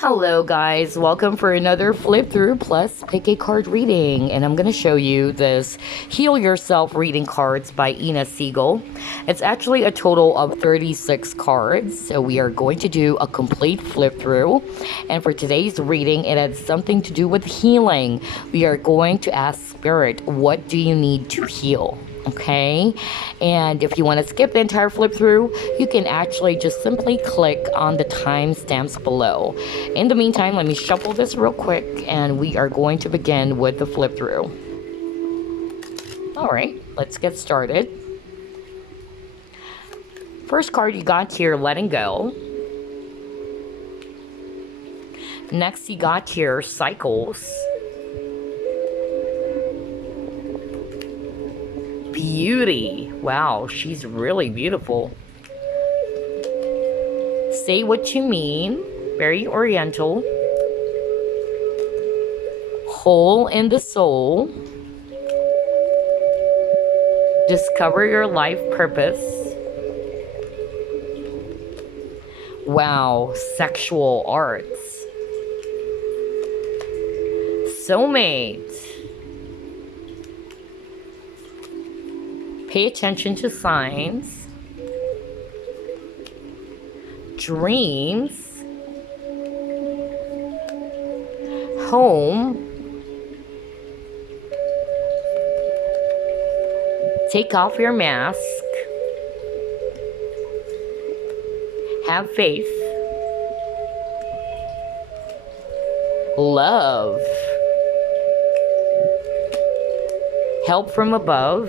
Hello guys, welcome for another flip through plus pick a card reading, and I'm going to show you this Heal Yourself reading cards by Segal. It's actually a total of 36 cards, so we are going to do a complete flip through, and for today's reading it has something to do with healing. We are going to ask Spirit, what do you need to heal? Okay, and if you want to skip the entire flip through, you can actually just simply click on the timestamps below. In the meantime, let me shuffle this real quick and we are going to begin with the flip through. Alright, let's get started. First card you got here, letting go. Next you got here, cycles. Beauty. Wow, she's really beautiful. Say what you mean. Very oriental. Hole in the soul. Discover your life purpose. Wow, sexual arts. Soulmate. Pay attention to signs. Dreams. Home. Take off your mask. Have faith. Love. Help from above.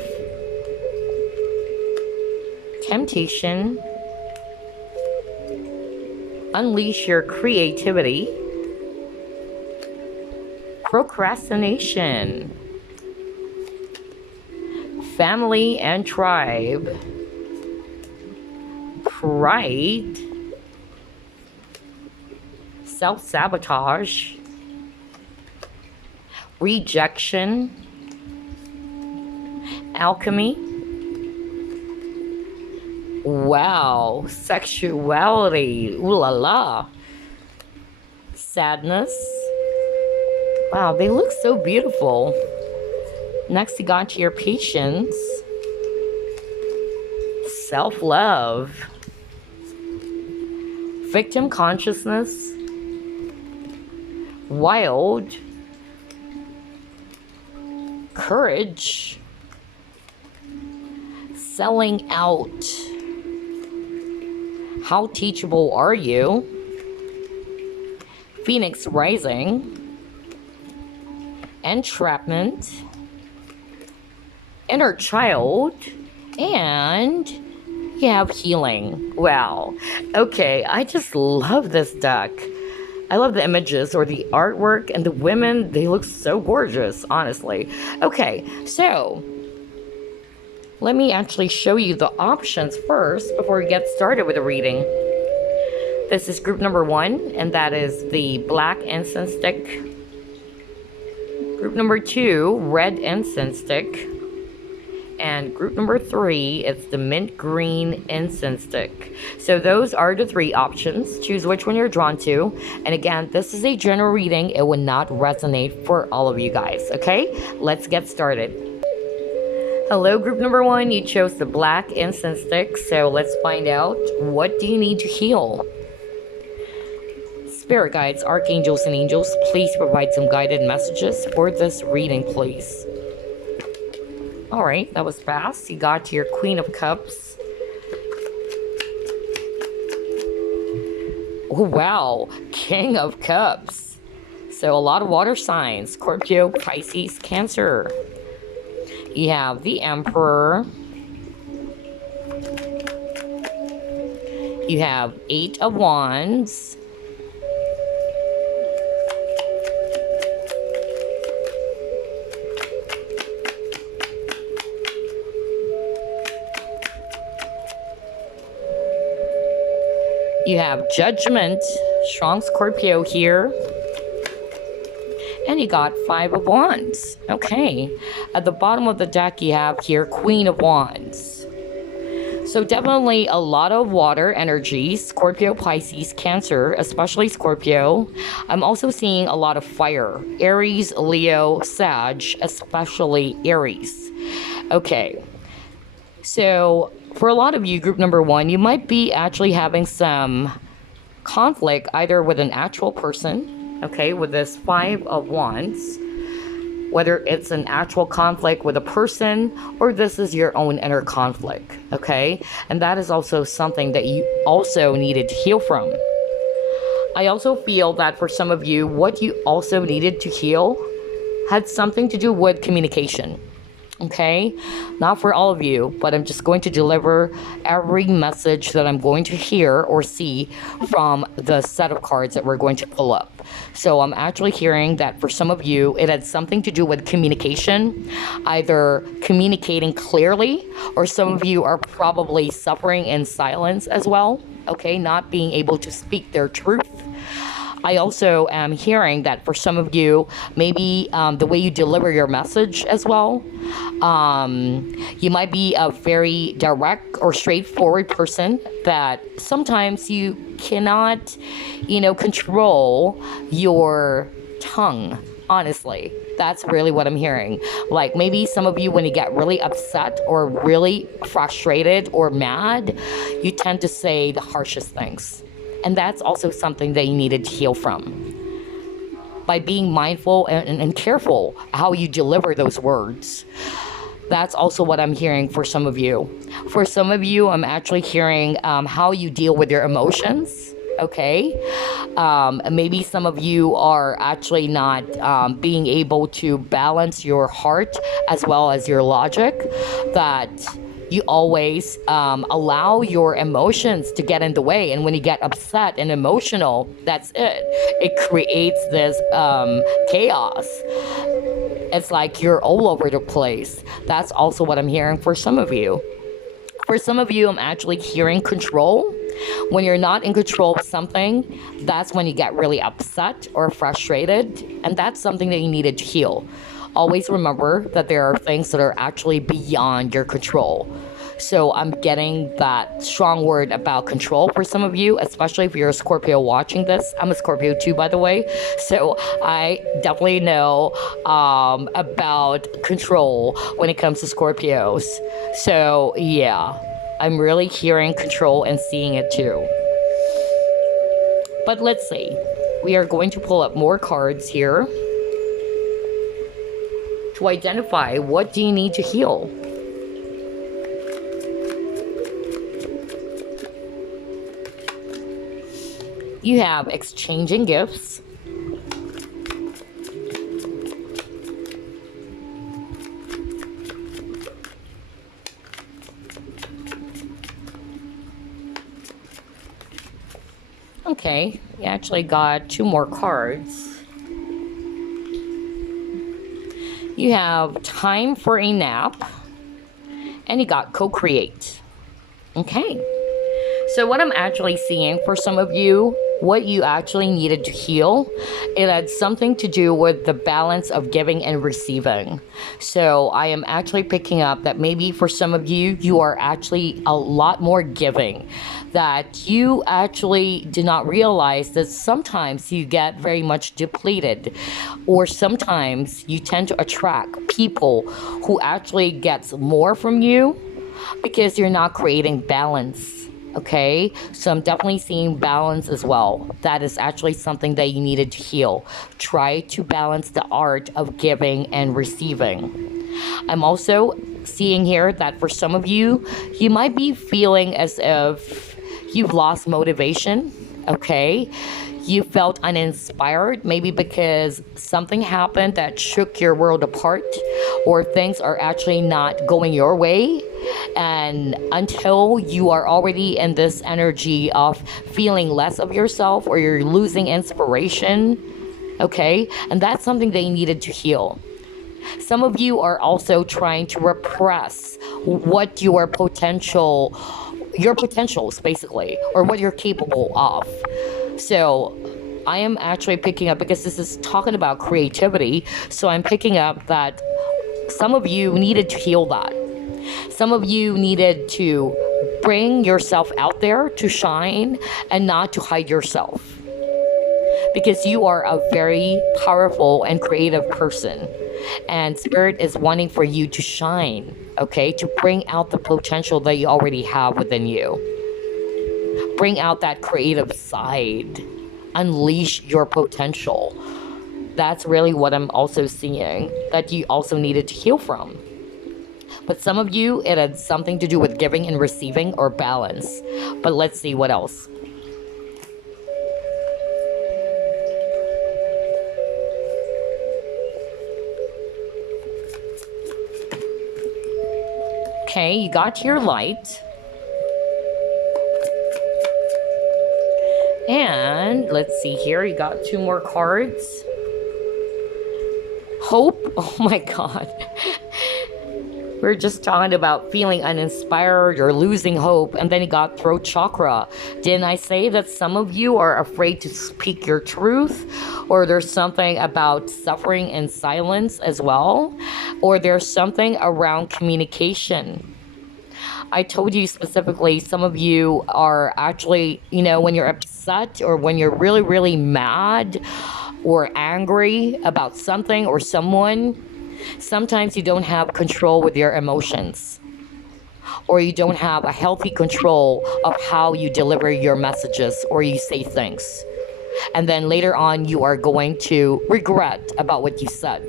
Temptation. Unleash your creativity. Procrastination. Family and tribe. Pride. Self-sabotage. Rejection. Alchemy. Wow, sexuality, ooh la la. Sadness. Wow, they look so beautiful. Next you got your patience. Self-love. Victim consciousness. Wild. Courage. Selling out. How teachable are you? Phoenix rising. Entrapment. Inner child. And you have healing. Wow. Okay, I just love this deck. I love the images or the artwork, and the women, they look so gorgeous, honestly. Okay, so let me actually show you the options first before we get started with the reading. This is group number 1, and that is the black incense stick. Group number 2, red incense stick. And group number 3, it's the mint green incense stick. So those are the 3 options. Choose which one you're drawn to. And again, this is a general reading. It will not resonate for all of you guys, okay? Let's get started. Hello, group number 1. You chose the black incense stick, so let's find out, what do you need to heal? Spirit guides, archangels, and angels, please provide some guided messages for this reading, please. Alright, that was fast. You got to your Queen of Cups. Oh, wow, King of Cups. So a lot of water signs: Scorpio, Pisces, Cancer. You have the Emperor. You have 8 of Wands. You have Judgment, strong Scorpio here. And you got 5 of Wands. Okay. At the bottom of the deck, you have here Queen of Wands. So definitely a lot of water energy, Scorpio, Pisces, Cancer, especially Scorpio. I'm also seeing a lot of fire, Aries, Leo, Sag, especially Aries. Okay, so for a lot of you, group number one, you might be actually having some conflict either with an actual person, okay, with this Five of Wands, whether it's an actual conflict with a person or this is your own inner conflict, okay? And that is also something that you also needed to heal from. I also feel that for some of you, what you also needed to heal had something to do with communication. Okay, not for all of you, but I'm just going to deliver every message that I'm going to hear or see from the set of cards that we're going to pull up. So I'm actually hearing that for some of you, it had something to do with communication, either communicating clearly, or some of you are probably suffering in silence as well. Okay, not being able to speak their truth. I also am hearing that for some of you, maybe the way you deliver your message as well, you might be a very direct or straightforward person that sometimes you cannot, control your tongue, honestly. That's really what I'm hearing. Like maybe some of you, when you get really upset or really frustrated or mad, you tend to say the harshest things. And that's also something that you needed to heal from. By being mindful and careful how you deliver those words. That's also what I'm hearing for some of you. For some of you, I'm actually hearing how you deal with your emotions. Okay, maybe some of you are actually not being able to balance your heart as well as your logic, that you always allow your emotions to get in the way. And when you get upset and emotional, that's it. It creates this chaos. It's like you're all over the place. That's also what I'm hearing for some of you. For some of you, I'm actually hearing control. When you're not in control of something, that's when you get really upset or frustrated. And that's something that you needed to heal. Always remember that there are things that are actually beyond your control. So I'm getting that strong word about control for some of you, especially if you're a Scorpio watching this. I'm a Scorpio too, by the way. So I definitely know about control when it comes to Scorpios. So yeah, I'm really hearing control and seeing it too. But let's see. We are going to pull up more cards here to identify what do you need to heal. You have exchanging gifts. Okay, you actually got two more cards. You have time for a nap, and you got co-create. Okay, so what I'm actually seeing for some of you, what you actually needed to heal, it had something to do with the balance of giving and receiving. So I am actually picking up that maybe for some of you, you are actually a lot more giving, that you actually do not realize that sometimes you get very much depleted, or sometimes you tend to attract people who actually gets more from you because you're not creating balance. Okay, so I'm definitely seeing balance as well. That is actually something that you needed to heal. Try to balance the art of giving and receiving. I'm also seeing here that for some of you, you might be feeling as if you've lost motivation. Okay, you felt uninspired, maybe because something happened that shook your world apart, or things are actually not going your way. And until you are already in this energy of feeling less of yourself, or you're losing inspiration, okay, and that's something that you needed to heal. Some of you are also trying to repress what your potentials basically, or what you're capable of. So I am actually picking up, because this is talking about creativity, so I'm picking up that some of you needed to heal that. Some of you needed to Bring yourself out there to shine and not to hide yourself. Because you are a very powerful and creative person. And Spirit is wanting for you to shine, okay? To bring out the potential that you already have within you. Bring out that creative side. Unleash your potential. That's really what I'm also seeing that you also needed to heal from. But some of you, it had something to do with giving and receiving or balance. But let's see what else. Okay, you got your light. And let's see here, you got 2 more cards. Hope. Oh my God. We're just talking about feeling uninspired or losing hope, and then you got throat chakra. Didn't I say that some of you are afraid to speak your truth? Or there's something about suffering in silence as well? Or there's something around communication? I told you specifically, some of you are actually, when you're upset or when you're really, really mad or angry about something or someone, sometimes you don't have control with your emotions, or you don't have a healthy control of how you deliver your messages or you say things. And then later on, you are going to regret about what you said.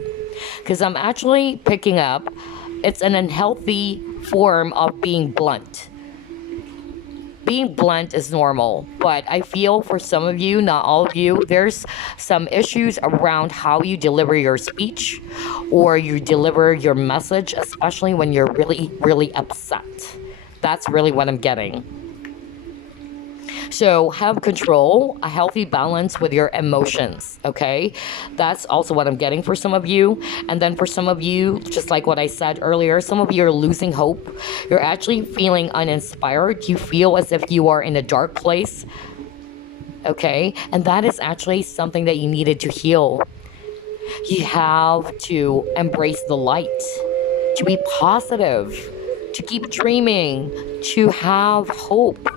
Because I'm actually picking up, it's an unhealthy form of being blunt. Being blunt is normal, but I feel for some of you, not all of you, there's some issues around how you deliver your speech or you deliver your message, especially when you're really, really upset. That's really what I'm getting. So have control, a healthy balance with your emotions, okay? That's also what I'm getting for some of you. And then for some of you, just like what I said earlier, some of you are losing hope. You're actually feeling uninspired. You feel as if you are in a dark place, okay? And that is actually something that you needed to heal. You have to embrace the light, to be positive, to keep dreaming, to have hope.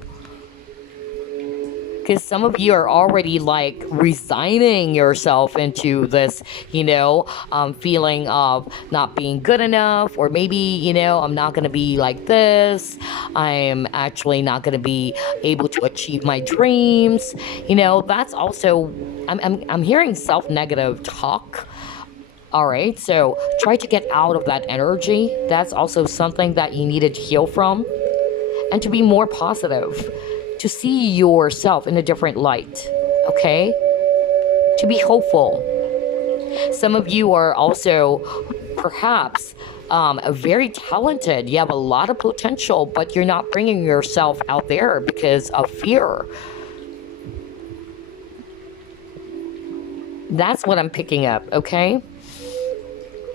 Because some of you are already like resigning yourself into this, feeling of not being good enough, or maybe, I'm not going to be like this. I'm actually not going to be able to achieve my dreams. That's also, I'm hearing self-negative talk. All right, so try to get out of that energy. That's also something that you needed to heal from, and to be more positive. To see yourself in a different light, okay? To be hopeful. Some of you are also perhaps very talented. You have a lot of potential, but you're not bringing yourself out there because of fear. That's what I'm picking up, okay?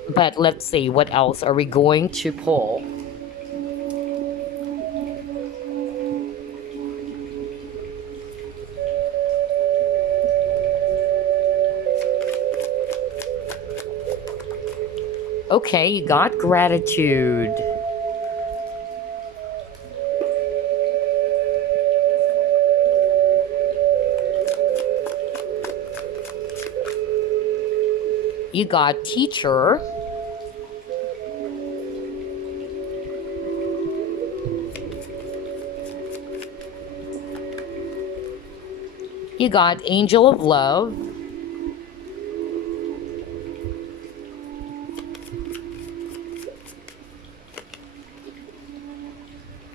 But let's see, what else are we going to pull? Okay, you got gratitude. You got teacher. You got angel of love.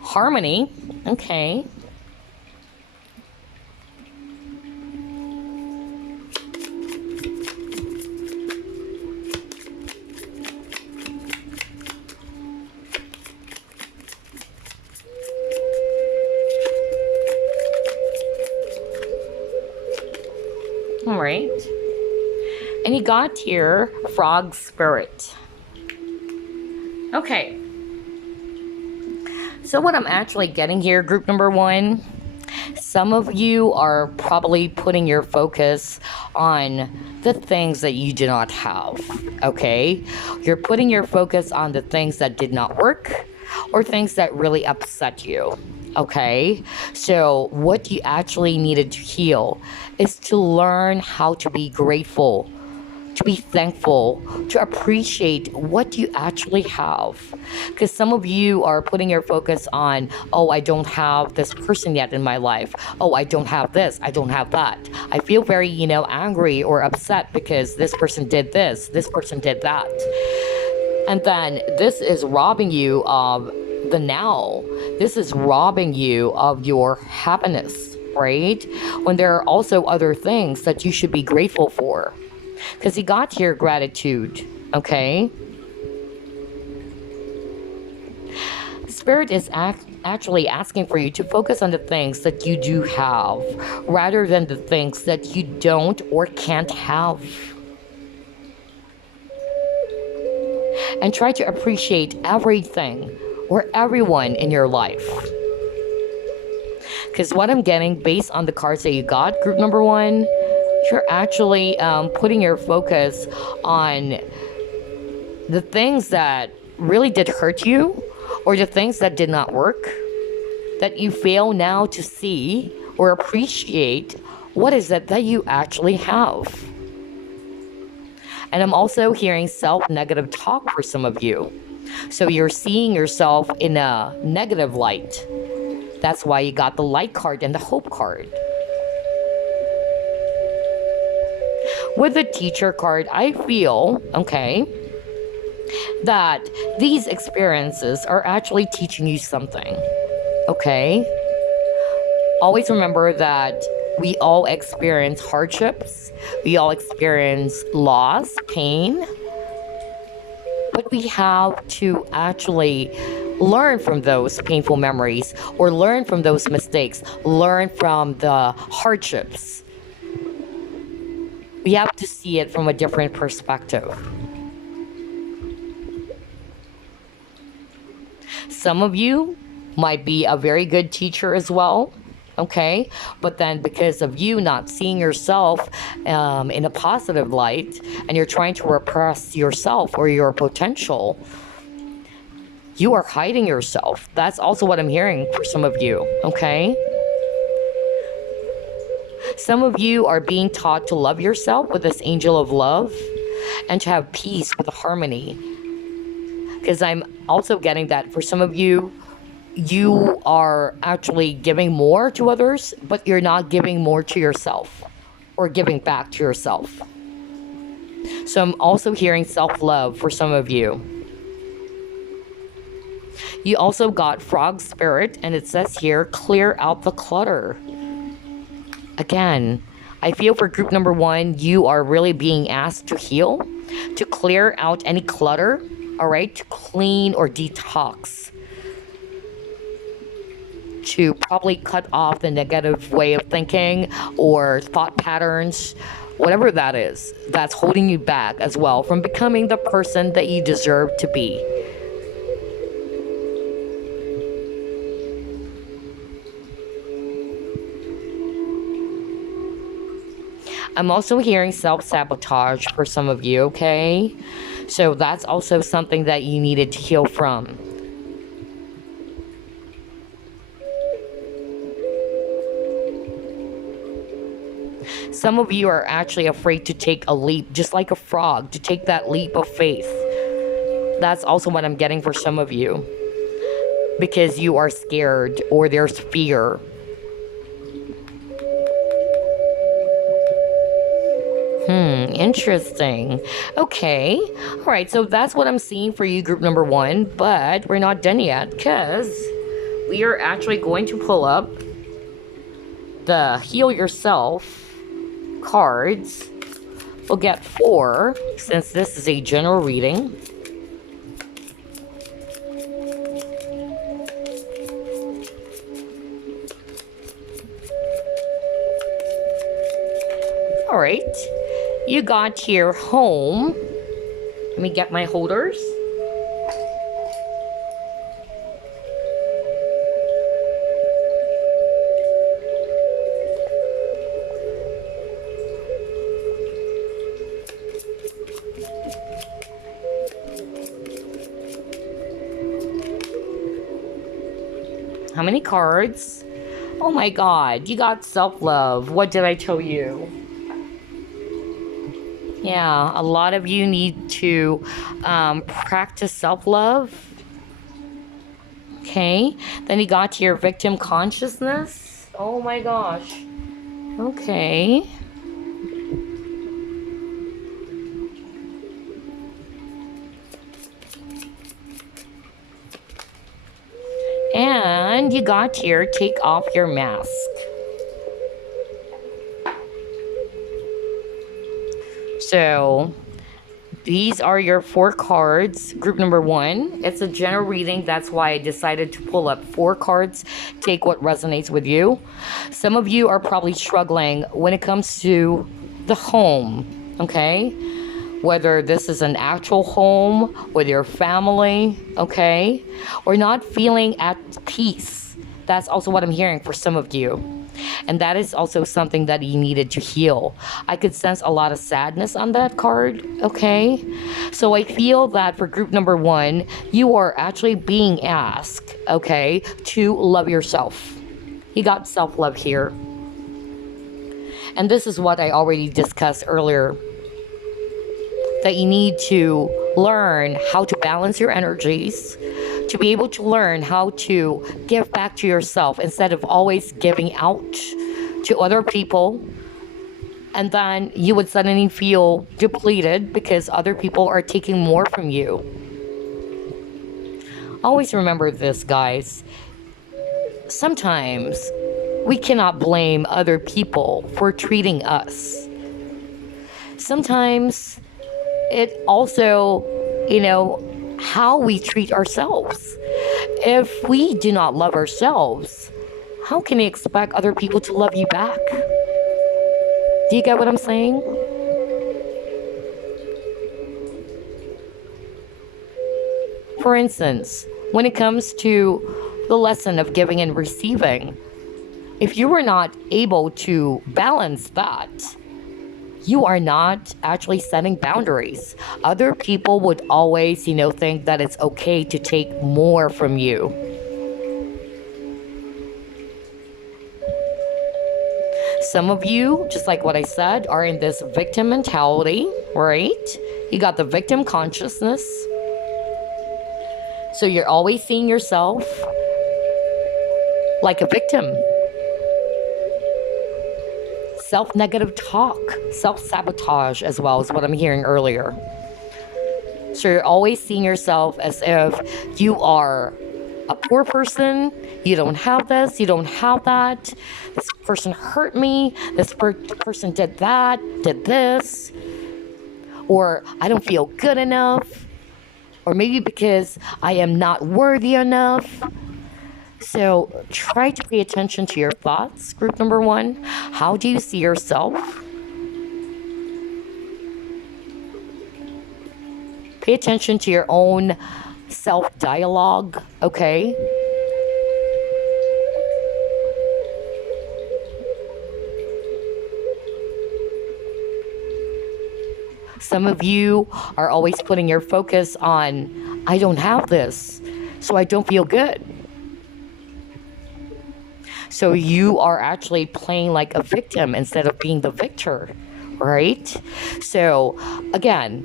Harmony. Okay. All right. And you got here frog spirit. Okay. So what I'm actually getting here, group number 1, some of you are probably putting your focus on the things that you do not have, okay? You're putting your focus on the things that did not work or things that really upset you. Okay, so what you actually needed to heal is to learn how to be grateful, to be thankful, to appreciate what you actually have. Because some of you are putting your focus on, oh, I don't have this person yet in my life. Oh, I don't have this. I don't have that. I feel very, angry or upset because this person did this person did that. And then this is robbing you of the now. This is robbing you of your happiness, right? When there are also other things that you should be grateful for. Because you got here gratitude, okay? Spirit is actually asking for you to focus on the things that you do have rather than the things that you don't or can't have. And try to appreciate everything or everyone in your life. Because what I'm getting based on the cards that you got, group number 1, you're actually putting your focus on the things that really did hurt you or the things that did not work, that you fail now to see or appreciate what is it that you actually have. And I'm also hearing self-negative talk for some of you. So you're seeing yourself in a negative light. That's why you got the light card and the hope card. With the teacher card, I feel, okay, that these experiences are actually teaching you something, okay? Always remember that we all experience hardships, we all experience loss, pain, but we have to actually learn from those painful memories or learn from those mistakes, learn from the hardships. We have to see it from a different perspective. Some of you might be a very good teacher as well, okay? But then because of you not seeing yourself in a positive light and you're trying to repress yourself or your potential, you are hiding yourself. That's also what I'm hearing for some of you, okay? Some of you are being taught to love yourself with this angel of love and to have peace with harmony. Because I'm also getting that for some of you, you are actually giving more to others, but you're not giving more to yourself or giving back to yourself. So I'm also hearing self-love for some of you. You also got frog spirit, and it says here, clear out the clutter. Again, I feel for group number 1, you are really being asked to heal, to clear out any clutter, all right, to clean or detox, to probably cut off the negative way of thinking or thought patterns, whatever that is, that's holding you back as well from becoming the person that you deserve to be. I'm also hearing self-sabotage for some of you, okay? So that's also something that you needed to heal from. Some of you are actually afraid to take a leap, just like a frog, to take that leap of faith. That's also what I'm getting for some of you. Because you are scared or there's fear. Interesting. Okay. All right. So that's what I'm seeing for you, group number 1. But we're not done yet because we are actually going to pull up the Heal Yourself cards. We'll get 4 since this is a general reading. All right. You got here home. Let me get my holders. How many cards? Oh my God, you got self-love. What did I tell you? Yeah, a lot of you need to practice self-love. Okay, then you got to your victim consciousness. Oh my gosh. Okay. And you got here, take off your mask. So these are your 4 cards. Group number 1. It's a general reading. That's why I decided to pull up 4 cards. Take what resonates with you. Some of you are probably struggling when it comes to the home, okay? Whether this is an actual home with your family, okay? Or not feeling at peace. That's also what I'm hearing for some of you. And that is also something that you needed to heal. I could sense a lot of sadness on that card, okay? So I feel that for group number 1, you are actually being asked, okay, to love yourself. You got self-love here. And this is what I already discussed earlier. That you need to learn how to balance your energies, to be able to learn how to give back to yourself instead of always giving out to other people. And then you would suddenly feel depleted because other people are taking more from you. Always remember this, guys. Sometimes we cannot blame other people for treating us. Sometimes it also, how we treat ourselves. If we do not love ourselves, how can we expect other people to love you back? Do you get what I'm saying? For instance, when it comes to the lesson of giving and receiving, if you were not able to balance that, you are not actually setting boundaries. Other people would always, think that it's okay to take more from you. Some of you, just like what I said, are in this victim mentality, right? You got the victim consciousness. So you're always seeing yourself like a victim. Self-negative talk, self-sabotage as well is what I'm hearing earlier. So you're always seeing yourself as if you are a poor person, you don't have this, you don't have that, this person hurt me, this person did that, did this, or I don't feel good enough, or maybe because I am not worthy enough. So try to pay attention to your thoughts, group number 1. How do you see yourself? Pay attention to your own self-dialogue, okay? Some of you are always putting your focus on, I don't have this, so I don't feel good. So you are actually playing like a victim instead of being the victor, right? So again,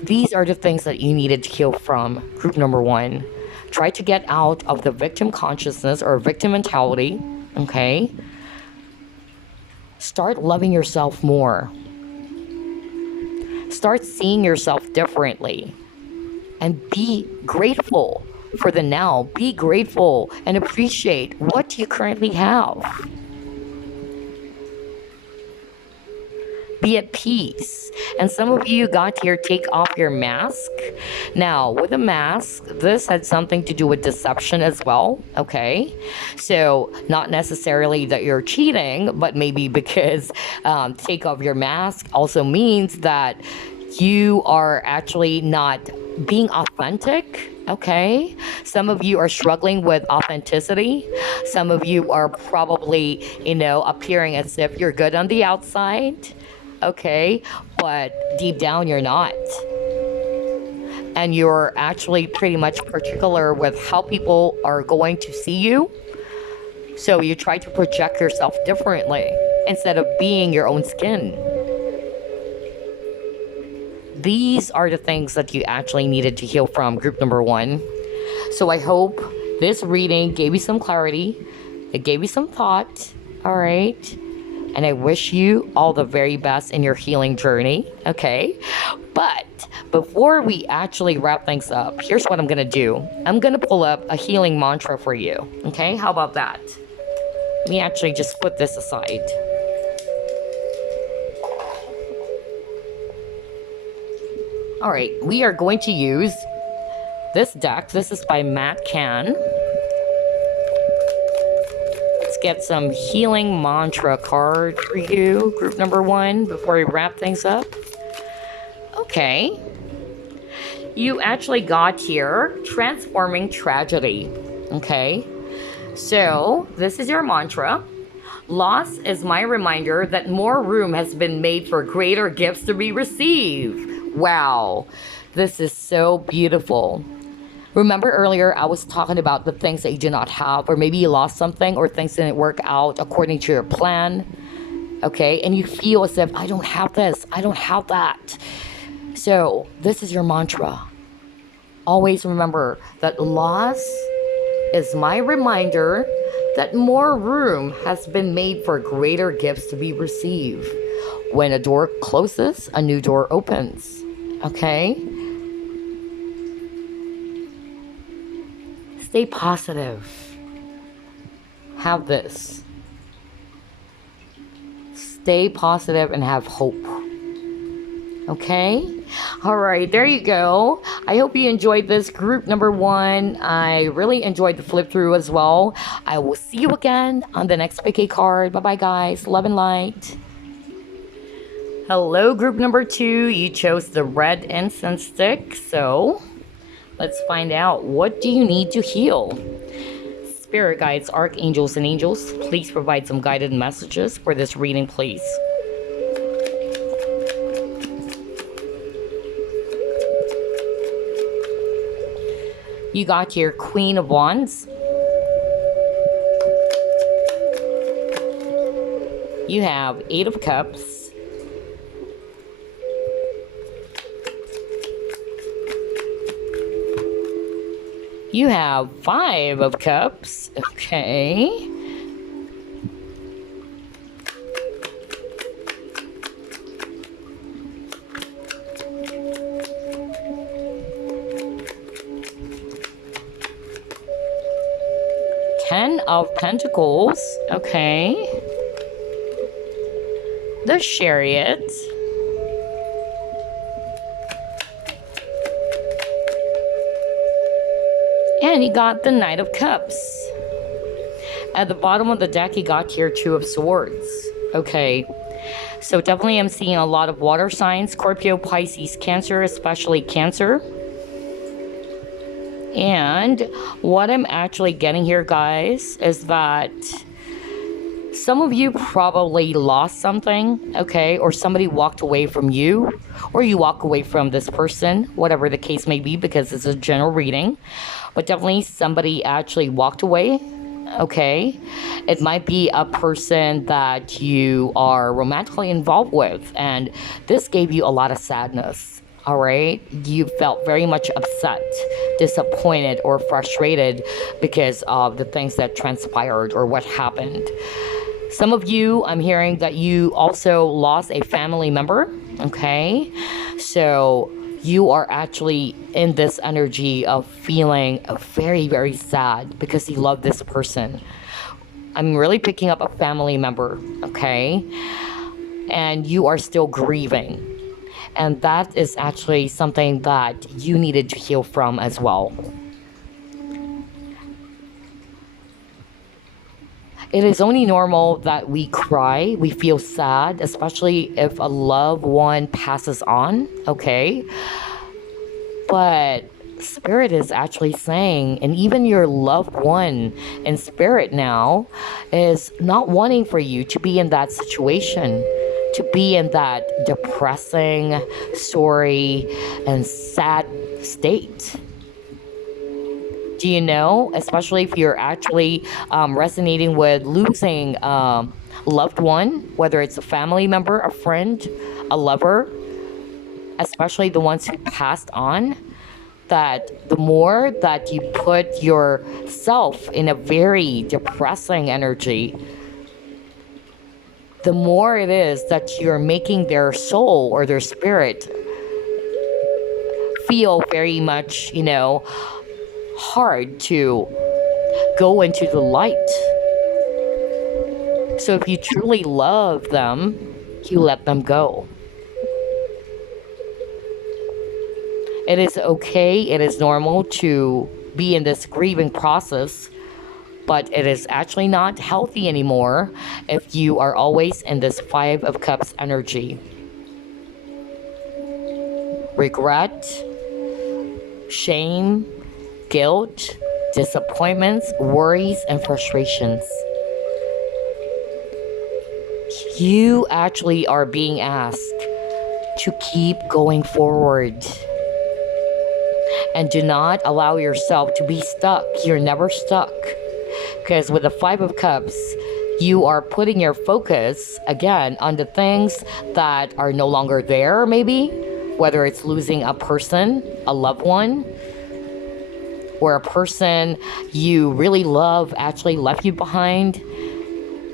these are the things that you needed to heal from, group number 1. Try to get out of the victim consciousness or victim mentality, okay? Start loving yourself more. Start seeing yourself differently. And be grateful for the now. Be grateful and appreciate what you currently have. Be at peace. And some of you got here, take off your mask. Now, with a mask, this had something to do with deception as well, okay? So, not necessarily that you're cheating, but maybe because take off your mask also means that you are actually not being authentic. Okay, some of you are struggling with authenticity. Some of you are probably, appearing as if you're good on the outside. Okay, but deep down you're not. and you're actually pretty much particular with how people are going to see you. So you try to project yourself differently instead of being your own skin. These are the things that you actually needed to heal from, group number 1. So I hope this reading gave you some clarity. It gave you some thought. All right. And I wish you all the very best in your healing journey. Okay. But before we actually wrap things up, here's what I'm going to do. I'm going to pull up a healing mantra for you. Okay. How about that? Let me actually just put this aside. All right. We are going to use this deck. This is by Matt Can. Get some healing mantra card for you, group number 1, before we wrap things up. Okay. You actually got here, transforming tragedy. Okay. So this is your mantra. Loss is my reminder that more room has been made for greater gifts to be received. Wow. This is so beautiful. Remember earlier I was talking about the things that you do not have, or maybe you lost something, or things didn't work out according to your plan. Okay, and you feel as if, I don't have this, I don't have that. So this is your mantra. Always remember that loss is my reminder that more room has been made for greater gifts to be received. When a door closes, a new door opens. Okay? Stay positive. Have this. Stay positive and have hope. Okay? All right, there you go. I hope you enjoyed this group number 1. I really enjoyed the flip through as well. I will see you again on the next PK card. Bye-bye, guys. Love and light. Hello, group number 2. You chose the red incense stick. So let's find out, what do you need to heal? Spirit guides, archangels, and angels, please provide some guided messages for this reading, please. You got your Queen of Wands. You have 8 of Cups. You have 5 of Cups. Okay. Ten of Pentacles. Okay. The Chariot. And you got the Knight of Cups. At the bottom of the deck, you got here 2 of Swords. Okay. So definitely I'm seeing a lot of water signs. Scorpio, Pisces, Cancer, especially Cancer. And what I'm actually getting here, guys, is that some of you probably lost something, okay? Or somebody walked away from you, or you walk away from this person, whatever the case may be, because it's a general reading. But definitely somebody actually walked away, okay? It might be a person that you are romantically involved with, and this gave you a lot of sadness. All right, you felt very much upset, disappointed, or frustrated because of the things that transpired or what happened. Some of you, I'm hearing that you also lost a family member, okay? So you are actually in this energy of feeling very, very sad because you love this person. I'm really picking up a family member, okay? And you are still grieving. And that is actually something that you needed to heal from as well. It is only normal that we cry, we feel sad, especially if a loved one passes on, okay? But Spirit is actually saying, and even your loved one in spirit now is not wanting for you to be in that situation. to be in that depressing, sorry, and sad state. Do you know? Especially if you're actually resonating with losing loved one, whether it's a family member, a friend, a lover, especially the ones who passed on, that the more that you put yourself in a very depressing energy, the more it is that you're making their soul or their spirit feel very much, hard to go into the light. So if you truly love them, you let them go. It is okay, it is normal to be in this grieving process, but it is actually not healthy anymore if you are always in this Five of Cups energy. Regret, shame, guilt, disappointments, worries, and frustrations. You actually are being asked to keep going forward. And do not allow yourself to be stuck. You're never stuck. Because with the Five of Cups, you are putting your focus, again, on the things that are no longer there, maybe. Whether it's losing a person, a loved one, or a person you really love actually left you behind,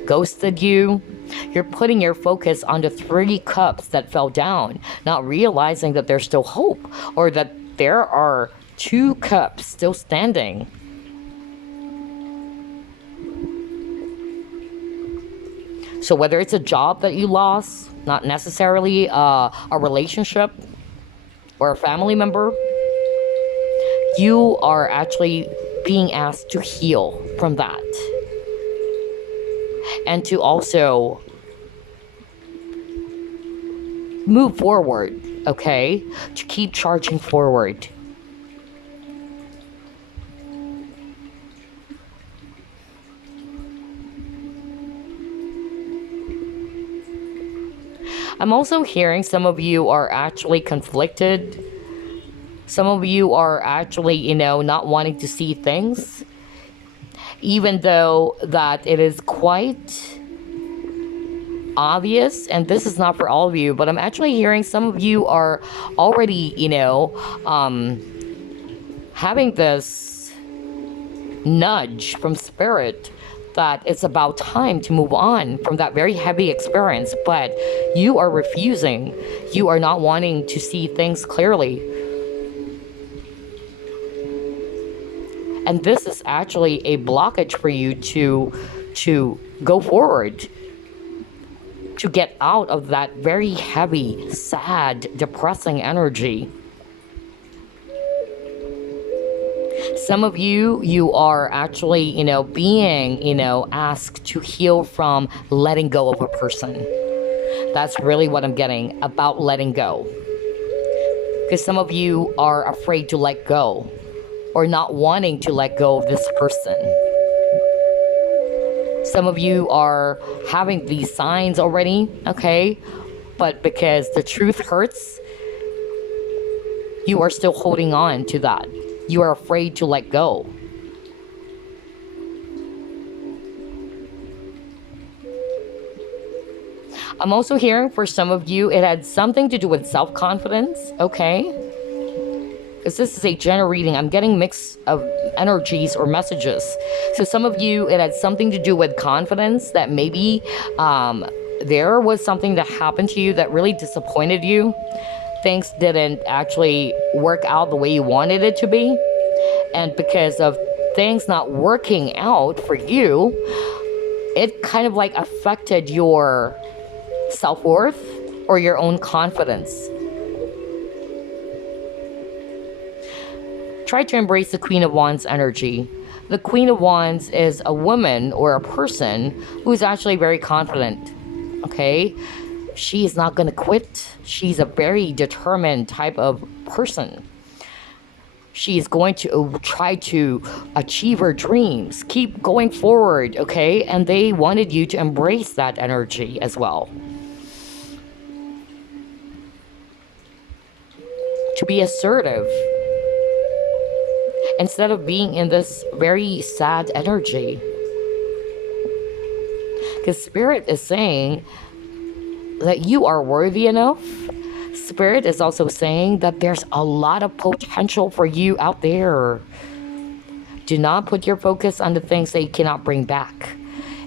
ghosted you. You're putting your focus on the 3 cups that fell down, not realizing that there's still hope, or that there are 2 cups still standing. So whether it's a job that you lost, not necessarily a relationship or a family member, you are actually being asked to heal from that. And to also move forward, okay? To keep charging forward. I'm also hearing some of you are actually conflicted. Some of you are actually, not wanting to see things, even though that it is quite obvious, and this is not for all of you, but I'm actually hearing some of you are already, having this nudge from spirit that it's about time to move on from that very heavy experience, but you are refusing. You are not wanting to see things clearly. And this is actually a blockage for you to go forward, to get out of that very heavy, sad, depressing energy. Some of you are actually, being, asked to heal from letting go of a person. That's really what I'm getting about letting go. Because some of you are afraid to let go, or not wanting to let go of this person. Some of you are having these signs already, okay? But because the truth hurts, you are still holding on to that. You are afraid to let go. I'm also hearing for some of you, it had something to do with self-confidence, okay? Because this is a general reading. I'm getting mix of energies or messages. So some of you, it had something to do with confidence, that maybe there was something that happened to you that really disappointed you. Things didn't actually work out the way you wanted it to be. And because of things not working out for you, it kind of like affected your self-worth or your own confidence. Try to embrace the Queen of Wands energy. The Queen of Wands is a woman or a person who's actually very confident, okay? She is not going to quit. She's a very determined type of person. She is going to try to achieve her dreams, keep going forward, okay? And they wanted you to embrace that energy as well. to be assertive, instead of being in this very sad energy. Because Spirit is saying that you are worthy enough. Spirit is also saying that there's a lot of potential for you out there. Do not put your focus on the things that you cannot bring back.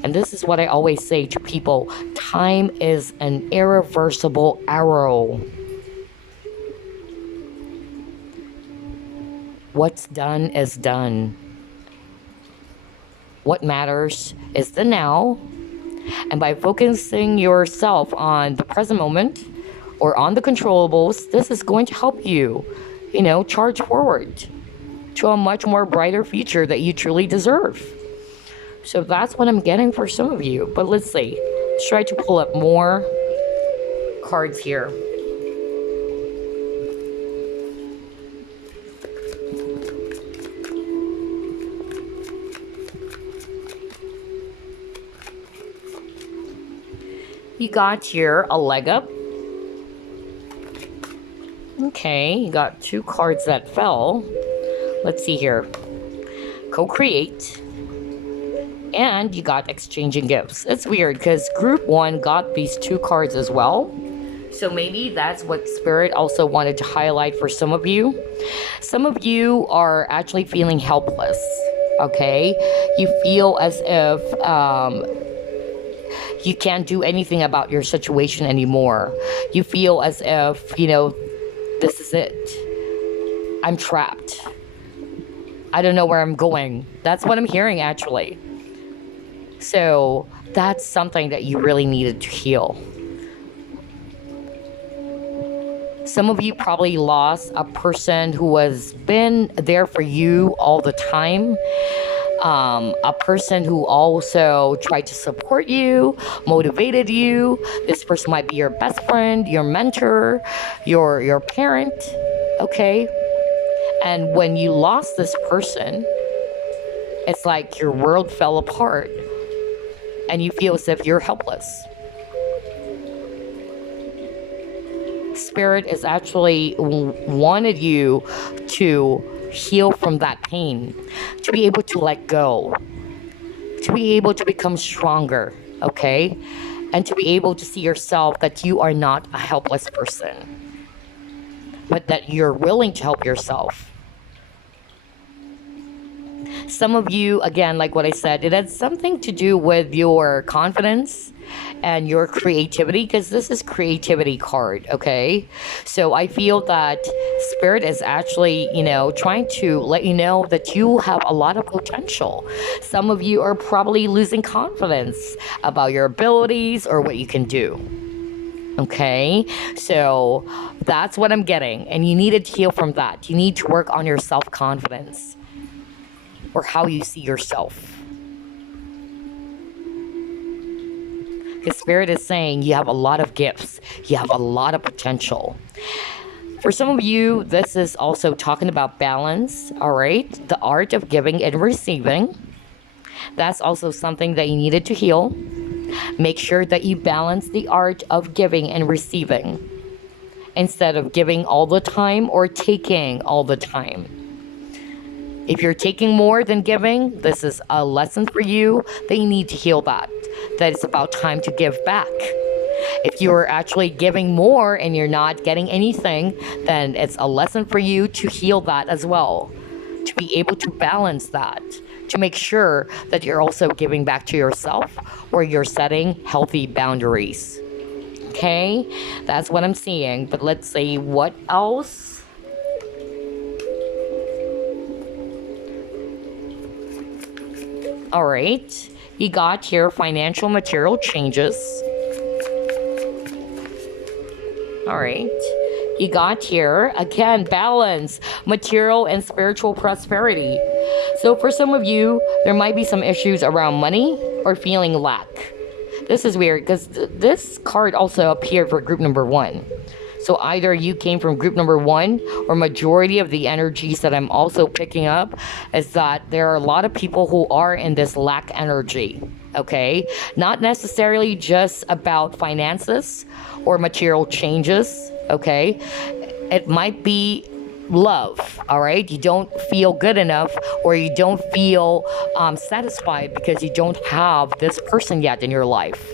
And this is what I always say to people. Time is an irreversible arrow. What's done is done. What matters is the now. And by focusing yourself on the present moment or on the controllables, this is going to help you, charge forward to a much more brighter future that you truly deserve. So that's what I'm getting for some of you. But let's see. Let's try to pull up more cards here. You got here a leg up. Okay, you got 2 cards that fell. Let's see here. Co-create. And you got exchanging gifts. It's weird because group 1 got these 2 cards as well. So maybe that's what Spirit also wanted to highlight for some of you. Some of you are actually feeling helpless. Okay? You feel as if you can't do anything about your situation anymore. You feel as if, this is it. I'm trapped. I don't know where I'm going. That's what I'm hearing, actually. So that's something that you really needed to heal. Some of you probably lost a person who has been there for you all the time. A person who also tried to support you, motivated you. This person might be your best friend, your mentor, your parent, okay? And when you lost this person, it's like your world fell apart and you feel as if you're helpless. Spirit is actually wanted you to heal from that pain, to be able to let go, to be able to become stronger, okay? And to be able to see yourself that you are not a helpless person, but that you're willing to help yourself. Some of you, again, like what I said, it has something to do with your confidence and your creativity, because this is creativity card, okay? So I feel that Spirit is actually, trying to let you know that you have a lot of potential. Some of you are probably losing confidence about your abilities or what you can do. Okay, so that's what I'm getting, and you need to heal from that. You need to work on your self-confidence or how you see yourself. Because Spirit is saying you have a lot of gifts. You have a lot of potential. For some of you, this is also talking about balance, all right? The art of giving and receiving. That's also something that you needed to heal. Make sure that you balance the art of giving and receiving instead of giving all the time or taking all the time. If you're taking more than giving, this is a lesson for you that you need to heal that it's about time to give back. If you're actually giving more and you're not getting anything, then it's a lesson for you to heal that as well, to be able to balance that, to make sure that you're also giving back to yourself or you're setting healthy boundaries. Okay, that's what I'm seeing. But let's see what else. All right, you got here financial material changes. All right, you got here again balance, material and spiritual prosperity. So for some of you, there might be some issues around money or feeling lack. This is weird because this card also appeared for group number 1. So either you came from group number 1, or majority of the energies that I'm also picking up is that there are a lot of people who are in this lack energy, okay? Not necessarily just about finances or material changes, okay? It might be love, all right? You don't feel good enough, or you don't feel satisfied because you don't have this person yet in your life,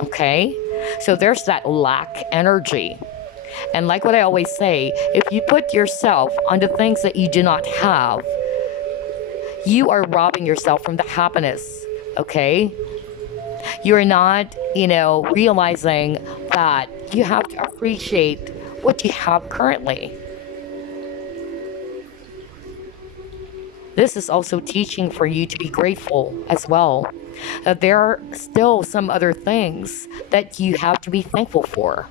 okay? So there's that lack energy. And like what I always say, if you put yourself on the things that you do not have, you are robbing yourself from the happiness, okay? You're not, realizing that you have to appreciate what you have currently. This is also teaching for you to be grateful as well. That there are still some other things that you have to be thankful for.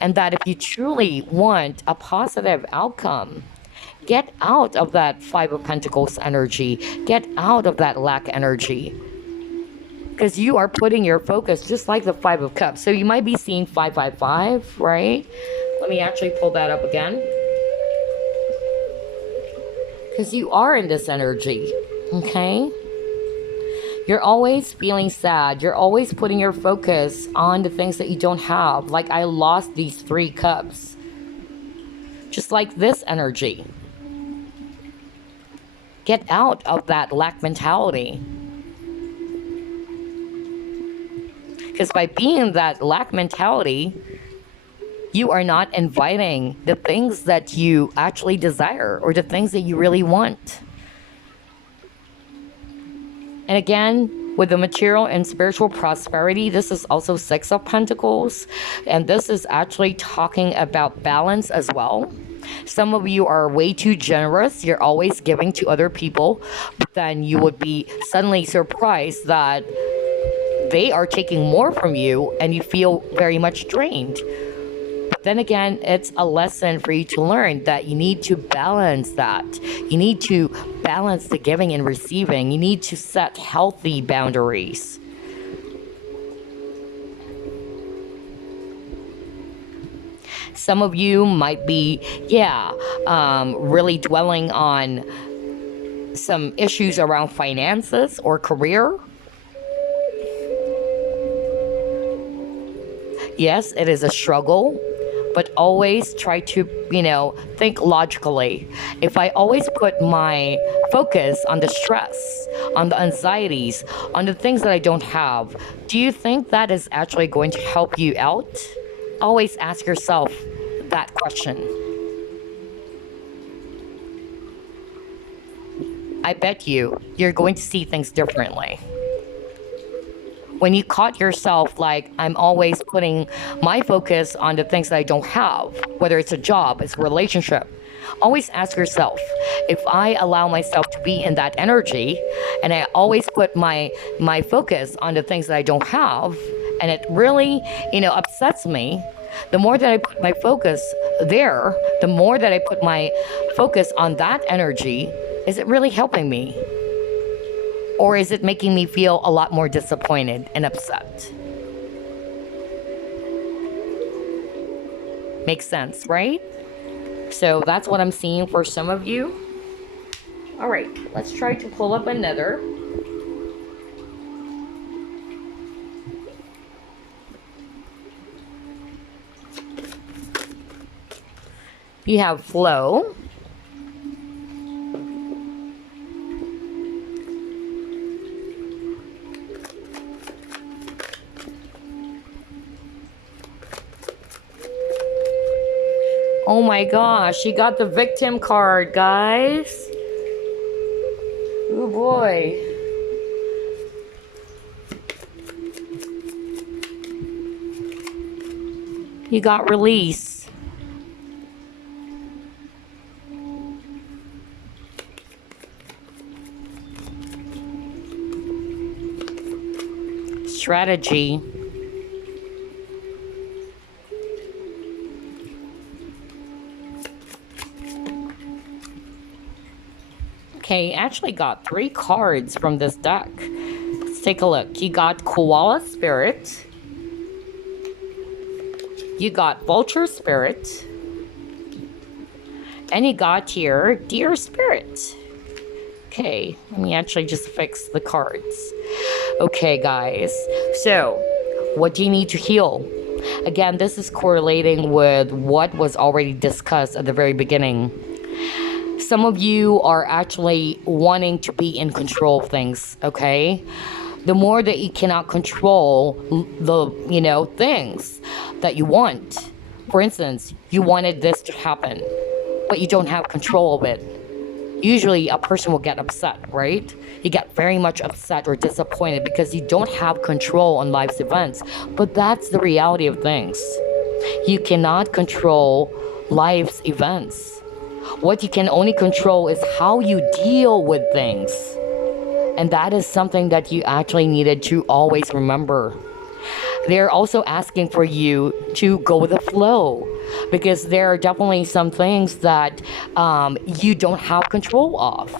And that if you truly want a positive outcome, get out of that Five of Pentacles energy. Get out of that lack energy. Because you are putting your focus just like the Five of Cups. So you might be seeing 555, right? Let me actually pull that up again. Because you are in this energy, okay? You're always feeling sad. You're always putting your focus on the things that you don't have. Like, I lost these 3 cups. Just like this energy. Get out of that lack mentality. Because by being in that lack mentality, you are not inviting the things that you actually desire or the things that you really want. And again, with the material and spiritual prosperity, this is also 6 of Pentacles. And this is actually talking about balance as well. Some of you are way too generous. You're always giving to other people. But then you would be suddenly surprised that they are taking more from you and you feel very much drained. But then again, it's a lesson for you to learn that you need to balance that. You need to balance the giving and receiving. You need to set healthy boundaries. Some of you might be, really dwelling on some issues around finances or career. Yes, it is a struggle, but always try to, think logically. If I always put my focus on the stress, on the anxieties, on the things that I don't have, do you think that is actually going to help you out? Always ask yourself that question. I bet you're going to see things differently. When you caught yourself like, I'm always putting my focus on the things that I don't have, whether it's a job, it's a relationship, always ask yourself, if I allow myself to be in that energy and I always put my focus on the things that I don't have, and it really, upsets me, the more that I put my focus there, the more that I put my focus on that energy, is it really helping me? Or is it making me feel a lot more disappointed and upset? Makes sense, right? So that's what I'm seeing for some of you. All right, let's try to pull up another. You have flow. Oh my gosh, you got the victim card, guys. Oh boy. You got release. Strategy. Okay, actually got 3 cards from this deck. Let's take a look. You got Koala Spirit. You got Vulture Spirit. And you got here Deer Spirit. Okay, let me actually just fix the cards. Okay, guys. So, what do you need to heal? Again, this is correlating with what was already discussed at the very beginning. Some of you are actually wanting to be in control of things, okay? The more that you cannot control the, things that you want. For instance, you wanted this to happen, but you don't have control of it. Usually a person will get upset, right? You get very much upset or disappointed because you don't have control on life's events. But that's the reality of things. You cannot control life's events. What you can only control is how you deal with things. And that is something that you actually needed to always remember. They're also asking for you to go with the flow, because there are definitely some things that you don't have control of.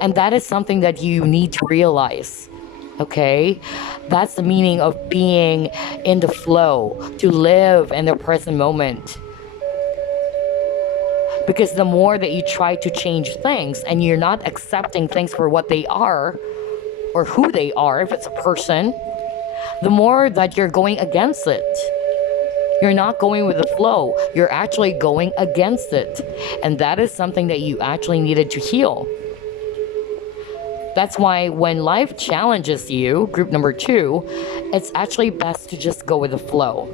And that is something that you need to realize. Okay? That's the meaning of being in the flow, to live in the present moment. Because the more that you try to change things and you're not accepting things for what they are, or who they are, if it's a person, the more that you're going against it. You're not going with the flow. You're actually going against it. And that is something that you actually needed to heal. That's why when life challenges you, group number 2, it's actually best to just go with the flow.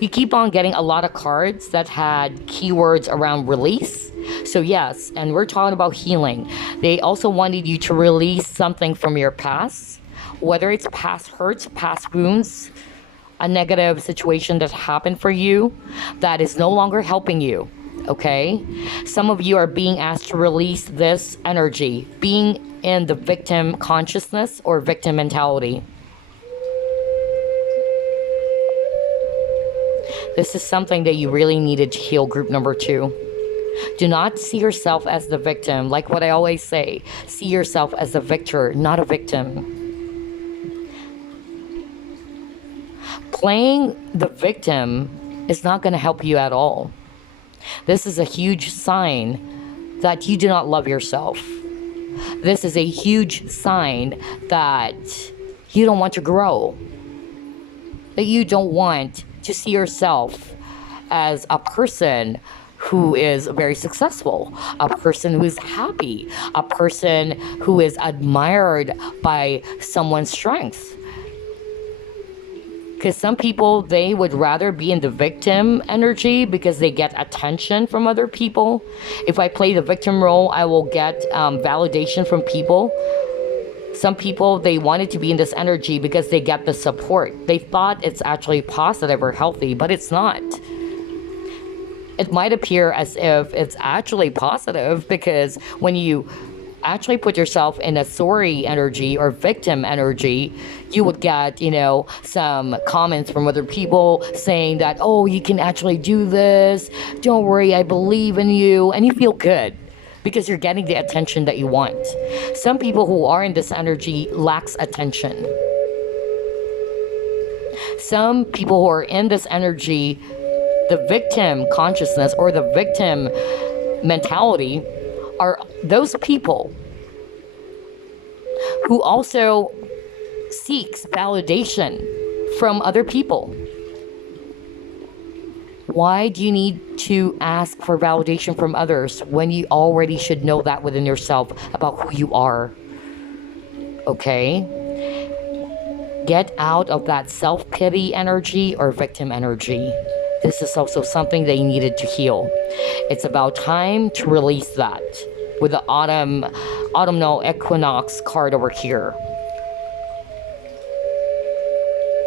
You keep on getting a lot of cards that had keywords around release. So yes, and we're talking about healing. They also wanted you to release something from your past, whether it's past hurts, past wounds, a negative situation that happened for you that is no longer helping you, okay? Some of you are being asked to release this energy, being in the victim consciousness or victim mentality. This is something that you really needed to heal, group number 2. Do not see yourself as the victim. Like what I always say, see yourself as a victor, not a victim. Playing the victim is not going to help you at all. This is a huge sign that you do not love yourself. This is a huge sign that you don't want to grow, that you don't want to see yourself as a person who is very successful, a person who is happy, a person who is admired by someone's strength. Because some people, they would rather be in the victim energy because they get attention from other people. If I play the victim role, I will get validation from people. Some people, they wanted to be in this energy because they get the support. They thought it's actually positive or healthy, but it's not. It might appear as if it's actually positive, because when you actually put yourself in a sorry energy or victim energy, you would get, some comments from other people saying that, oh, you can actually do this. Don't worry, I believe in you. And you feel good, because you're getting the attention that you want. Some people who are in this energy lacks attention. Some people who are in this energy, the victim consciousness or the victim mentality, are those people who also seeks validation from other people. Why do you need to ask for validation from others when you already should know that within yourself about who you are? Okay? Get out of that self-pity energy or victim energy. This is also something that you needed to heal. It's about time to release that with the autumnal equinox card over here.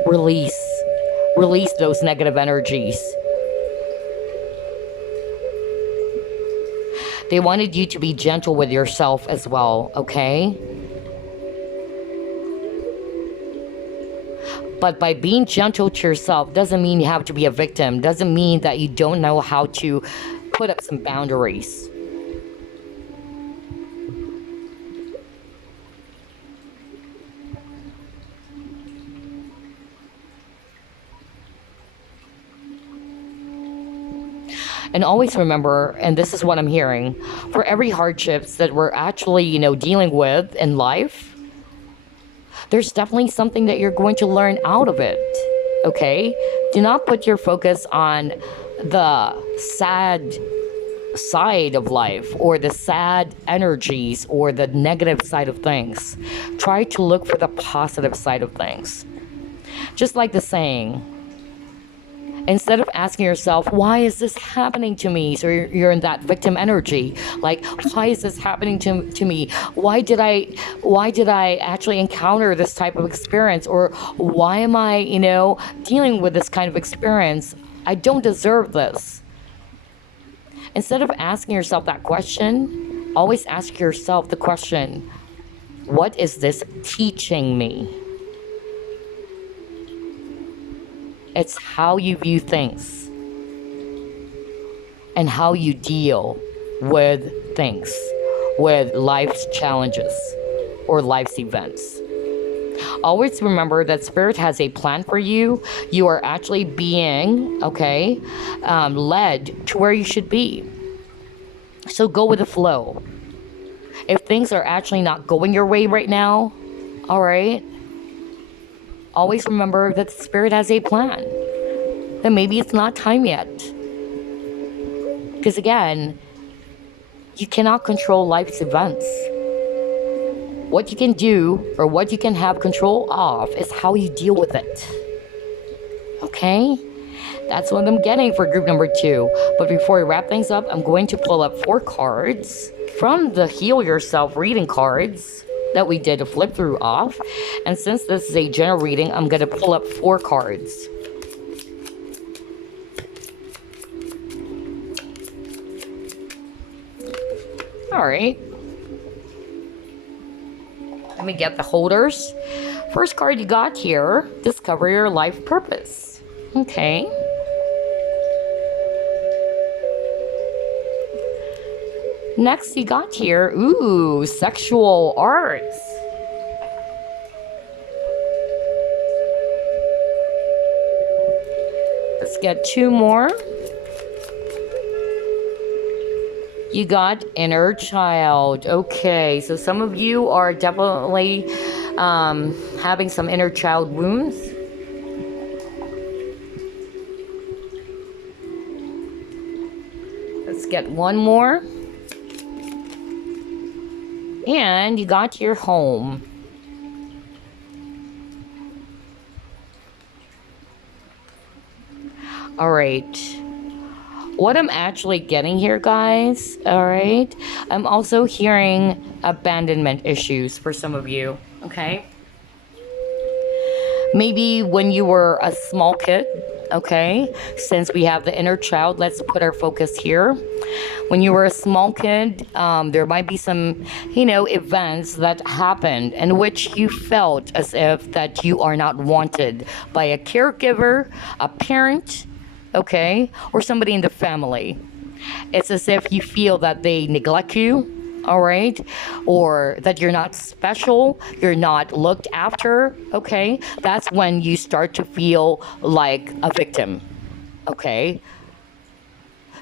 Release those negative energies. They wanted you to be gentle with yourself as well, okay? But by being gentle to yourself doesn't mean you have to be a victim. Doesn't mean that you don't know how to put up some boundaries. And always remember, and this is what I'm hearing, for every hardships that we're actually, dealing with in life, there's definitely something that you're going to learn out of it. Okay? Do not put your focus on the sad side of life or the sad energies or the negative side of things. Try to look for the positive side of things. Just like the saying, instead of asking yourself, why is this happening to me? So you're in that victim energy. Like, why is this happening to me? Why did I actually encounter this type of experience? Or why am I, dealing with this kind of experience? I don't deserve this. Instead of asking yourself that question, always ask yourself the question, what is this teaching me? It's how you view things and how you deal with things, with life's challenges or life's events. Always remember that Spirit has a plan for you. You are actually being, led to where you should be. So go with the flow. If things are actually not going your way right now, all right, always remember that Spirit has a plan. Then maybe it's not time yet. Because again, you cannot control life's events. What you can do or what you can have control of is how you deal with it. Okay? That's what I'm getting for group number 2. But before we wrap things up, I'm going to pull up 4 cards from the Heal Yourself reading cards that we did a flip through off. And since this is a general reading, I'm going to pull up 4 cards. All right. Let me get the holders. First card you got here, discover your life purpose. Okay. Next you got here, sexual arts. Let's get 2 more. You got inner child. Okay, so some of you are definitely having some inner child wounds. Let's get 1 more. And you got your home. All right. What I'm actually getting here, guys, all right, I'm also hearing abandonment issues for some of you, okay? Maybe when you were a small kid, okay? Since we have the inner child, let's put our focus here. When you were a small kid, there might be some, events that happened in which you felt as if that you are not wanted by a caregiver, a parent, okay, or somebody in the family. It's as if you feel that they neglect you, all right, or that you're not special, you're not looked after, okay? That's when you start to feel like a victim, okay?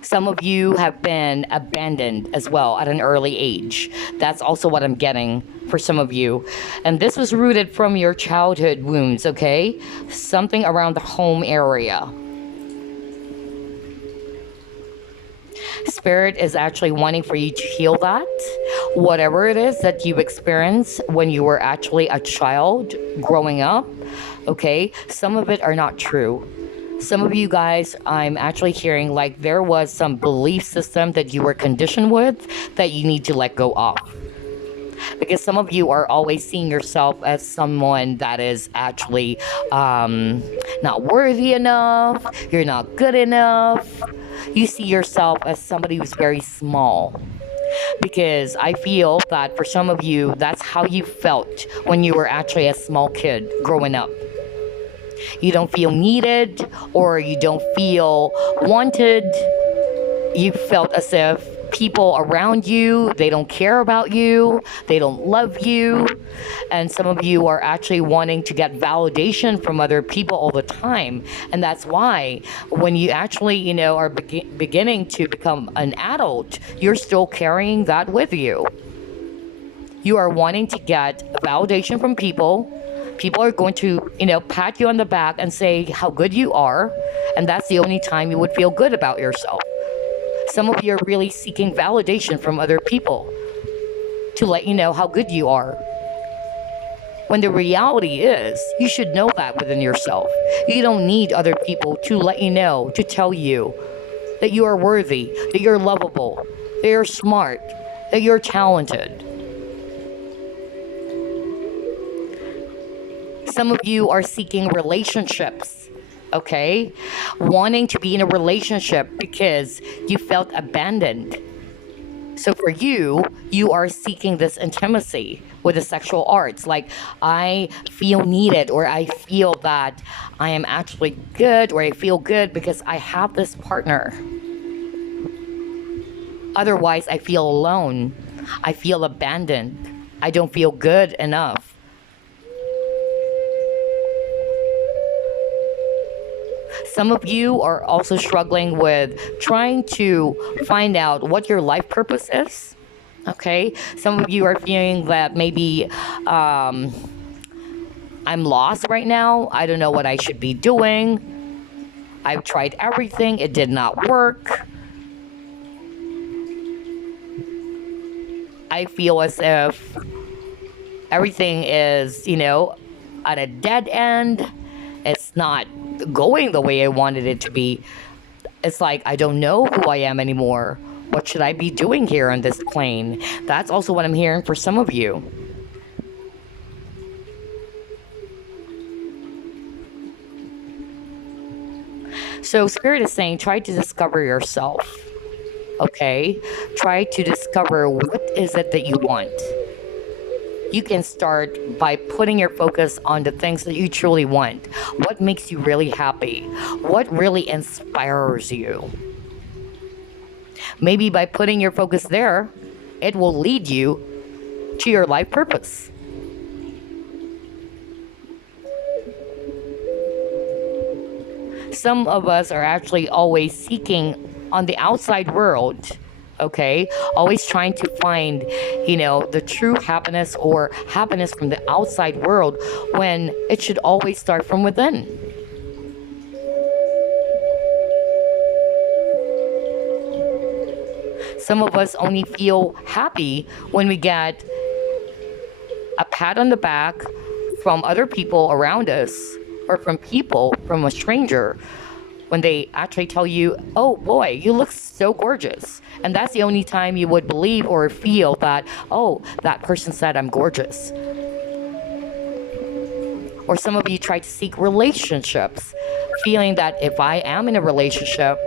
Some of you have been abandoned as well at an early age. That's also what I'm getting for some of you. And this was rooted from your childhood wounds, okay? Something around the home area. Spirit is actually wanting for you to heal that. Whatever it is that you experienced when you were actually a child growing up, okay? Some of it are not true. Some of you guys, I'm actually hearing like there was some belief system that you were conditioned with that you need to let go of. Because some of you are always seeing yourself as someone that is actually not worthy enough, you're not good enough. You see yourself as somebody who's very small. Because I feel that for some of you, that's how you felt when you were actually a small kid growing up. You don't feel needed or you don't feel wanted. You felt as if people around you, they don't care about you, they don't love you, and some of you are actually wanting to get validation from other people all the time. And that's why when you actually, are beginning to become an adult, you're still carrying that with you. You are wanting to get validation from people, People are going to, pat you on the back and say how good you are. And that's the only time you would feel good about yourself. Some of you are really seeking validation from other people to let you know how good you are. When the reality is, you should know that within yourself. You don't need other people to let you know, to tell you that you are worthy, that you're lovable, that you're smart, that you're talented. Some of you are seeking relationships, okay? Wanting to be in a relationship because you felt abandoned. So for you, you are seeking this intimacy with the sexual arts. Like, I feel needed, or I feel that I am actually good, or I feel good because I have this partner. Otherwise, I feel alone. I feel abandoned. I don't feel good enough. Some of you are also struggling with trying to find out what your life purpose is. Okay? Some of you are feeling that maybe I'm lost right now. I don't know what I should be doing. I've tried everything. It did not work. I feel as if everything is, at a dead end. It's not going the way I wanted it to be. It's like, I don't know who I am anymore. What should I be doing here on this plane? That's also what I'm hearing for some of you. So Spirit is saying, try to discover yourself. Okay? Try to discover what is it that you want. You can start by putting your focus on the things that you truly want. What makes you really happy? What really inspires you? Maybe by putting your focus there, it will lead you to your life purpose. Some of us are actually always seeking on the outside world, okay? Always trying to find, the true happiness or happiness from the outside world when it should always start from within. Some of us only feel happy when we get a pat on the back from other people around us, or from a stranger, when they actually tell you, oh boy, you look so gorgeous. And that's the only time you would believe or feel that, oh, that person said I'm gorgeous. Or some of you try to seek relationships, feeling that if I am in a relationship,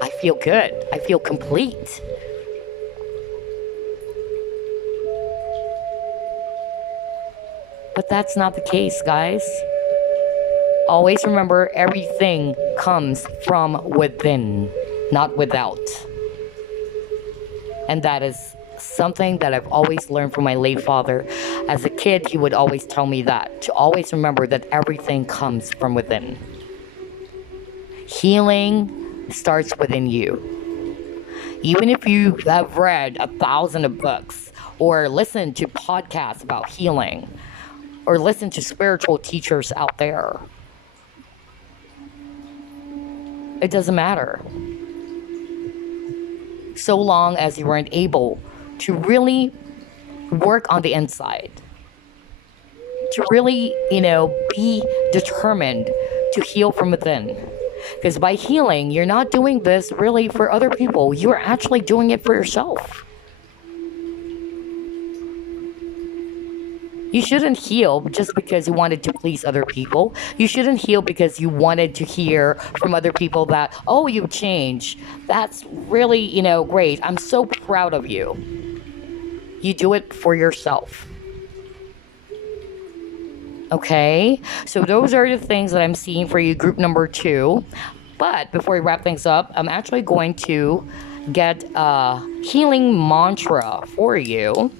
I feel good, I feel complete. But that's not the case, guys. Always remember, everything comes from within, not without. And that is something that I've always learned from my late father. As a kid, he would always tell me that, to always remember that everything comes from within. Healing starts within you. Even if you have read 1,000 books, or listened to podcasts about healing, or listened to spiritual teachers out there, it doesn't matter. So long as you weren't able to really work on the inside, to really, be determined to heal from within. Because by healing, you're not doing this really for other people. You're actually doing it for yourself. You shouldn't heal just because you wanted to please other people. You shouldn't heal because you wanted to hear from other people that, oh, you've changed. That's really, great. I'm so proud of you. You do it for yourself. Okay? So those are the things that I'm seeing for you, group number 2. But before we wrap things up, I'm actually going to get a healing mantra for you.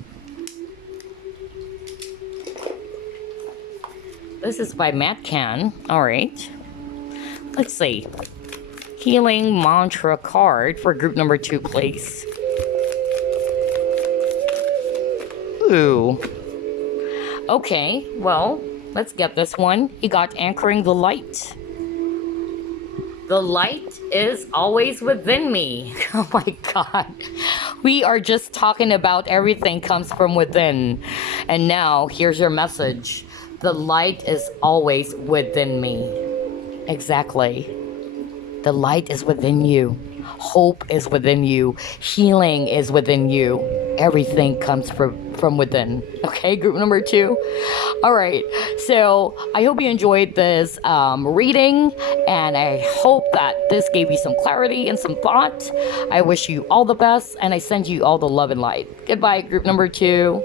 This is by Matt Can. All right. Let's see. Healing mantra card for group number 2, please. Ooh. Okay, well, Let's get this one. You got anchoring the light. The light is always within me. Oh my God. We are just talking about everything comes from within. And now here's your message. The light is always within me. Exactly. The light is within you. Hope is within you. Healing is within you. Everything comes from within. Okay, group number 2. All right, so I hope you enjoyed this reading, and I hope that this gave you some clarity and some thought. I wish you all the best, and I send you all the love and light. Goodbye, group number 2.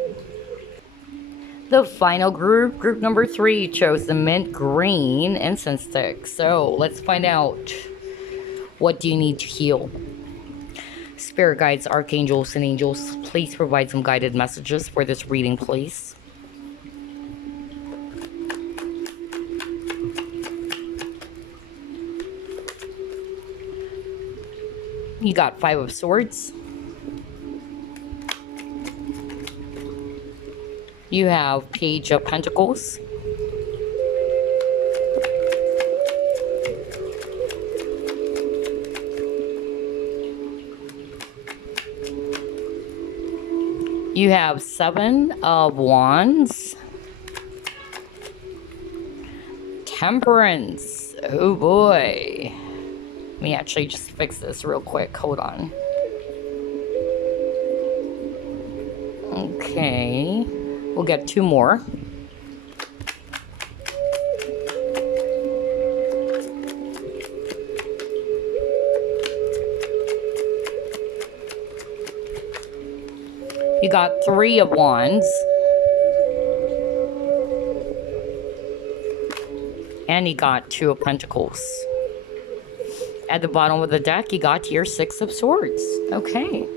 The final group number 3, chose the mint green incense stick. So let's find out, what do you need to heal? Spirit guides, archangels, and angels, please provide some guided messages for this reading, please. You got 5 of Swords. You have Page of Pentacles. You have 7 of Wands. Temperance. Oh boy. Let me actually just fix this real quick. Hold on. Okay. We'll get 2 more. You got 3 of Wands. And you got 2 of Pentacles. At the bottom of the deck, you got your 6 of Swords. Okay.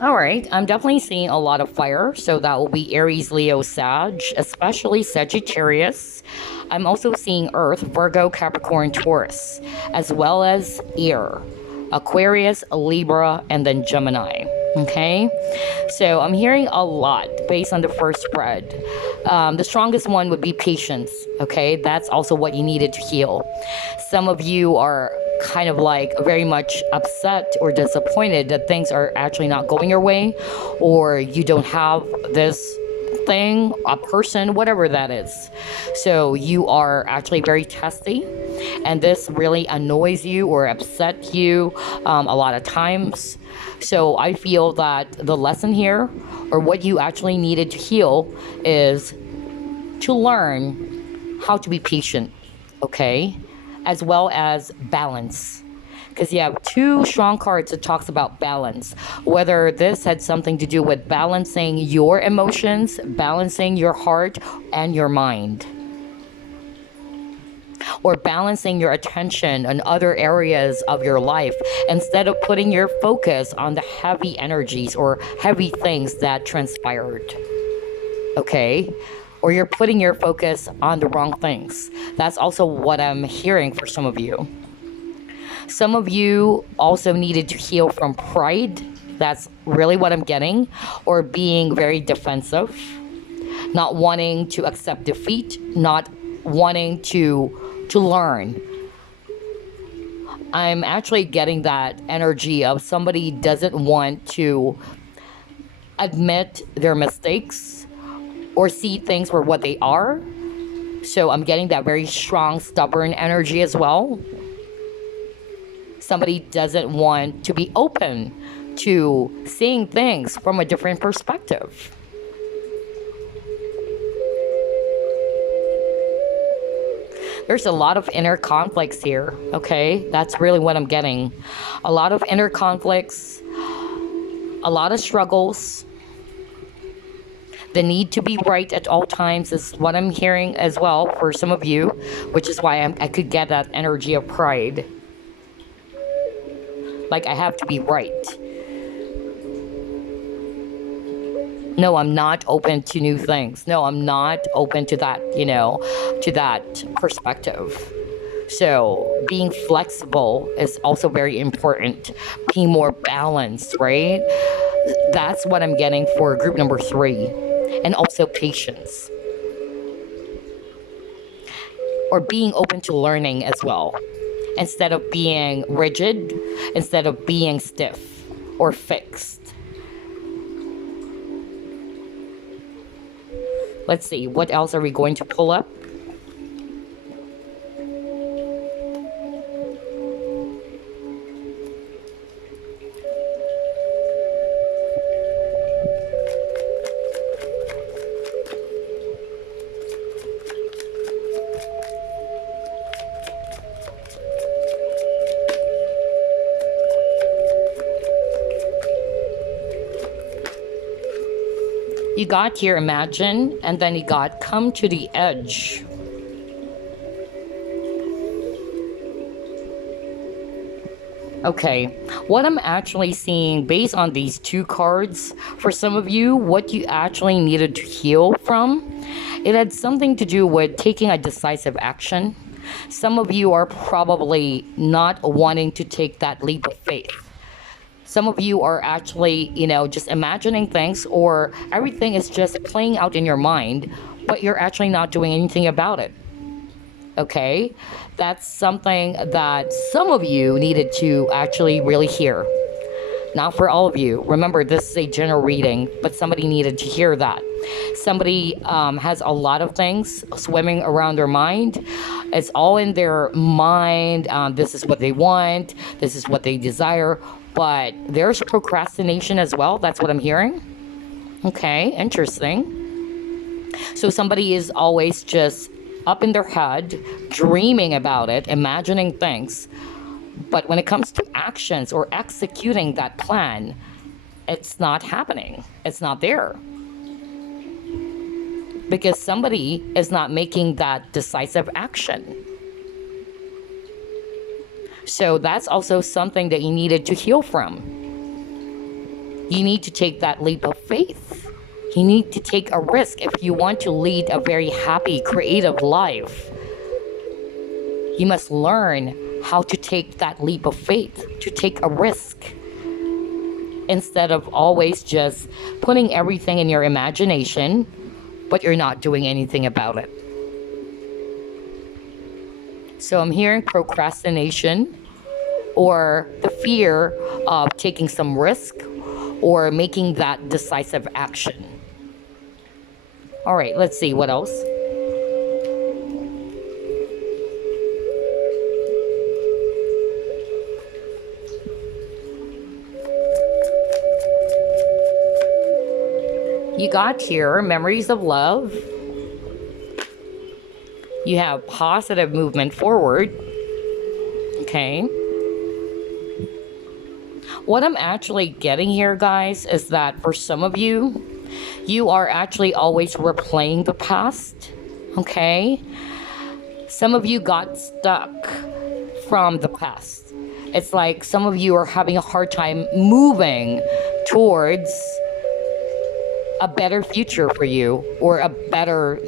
All right. I'm definitely seeing a lot of fire. So that will be Aries, Leo, Sag, especially Sagittarius. I'm also seeing Earth, Virgo, Capricorn, Taurus, as well as Air, Aquarius, Libra, and then Gemini. Okay, so I'm hearing a lot based on the first spread. The strongest one would be patience. Okay, that's also what you needed to heal. Some of you are kind of like very much upset or disappointed that things are actually not going your way, or you don't have this thing, a person, whatever that is. So you are actually very testy, and this really annoys you or upset you a lot of times. So I feel that the lesson here, or what you actually needed to heal, is to learn how to be patient, okay? As well as balance. Because you have 2 strong cards that talks about balance. Whether this had something to do with balancing your emotions, balancing your heart and your mind, or balancing your attention on other areas of your life instead of putting your focus on the heavy energies or heavy things that transpired. Okay? Or you're putting your focus on the wrong things. That's also what I'm hearing for some of you. Some of you also needed to heal from pride. That's really what I'm getting. Or being very defensive. Not wanting to accept defeat. Not wanting to learn. I'm actually getting that energy of somebody doesn't want to admit their mistakes or see things for what they are. So I'm getting that very strong, stubborn energy as well. Somebody doesn't want to be open to seeing things from a different perspective. There's a lot of inner conflicts here, okay? That's really what I'm getting. A lot of inner conflicts, a lot of struggles. The need to be right at all times is what I'm hearing as well for some of you, which is why I could get that energy of pride. Like I have to be right. No, I'm not open to new things. No, I'm not open to that, to that perspective. So being flexible is also very important. Being more balanced, right? That's what I'm getting for group number 3. And also patience. or being open to learning as well, instead of being rigid, instead of being stiff or fixed. Let's see, what else are we going to pull up? You got here imagine, and then you got come to the edge. Okay, what I'm actually seeing based on these two cards, for some of you, what you actually needed to heal from, it had something to do with taking a decisive action. Some of you are probably not wanting to take that leap of faith. Some of you are actually, just imagining things, or everything is just playing out in your mind, but you're actually not doing anything about it. Okay? That's something that some of you needed to actually really hear. Not for all of you. Remember, this is a general reading, but somebody needed to hear that. Somebody has a lot of things swimming around their mind. It's all in their mind. This is what they want. This is what they desire. But there's procrastination as well. That's what I'm hearing. Okay, interesting. So somebody is always just up in their head, dreaming about it, imagining things. But when it comes to actions or executing that plan, it's not happening. It's not there. Because somebody is not making that decisive action. So that's also something that you needed to heal from. You need to take that leap of faith. You need to take a risk if you want to lead a very happy, creative life. You must learn how to take that leap of faith, to take a risk, instead of always just putting everything in your imagination, but you're not doing anything about it. So I'm hearing procrastination, or the fear of taking some risk or making that decisive action. All right, let's see what else. You got here memories of love. You have positive movement forward. Okay. What I'm actually getting here, guys, is that for some of you, you are actually always replaying the past. Okay. Some of you got stuck from the past. It's like some of you are having a hard time moving towards a better future for you, or a better,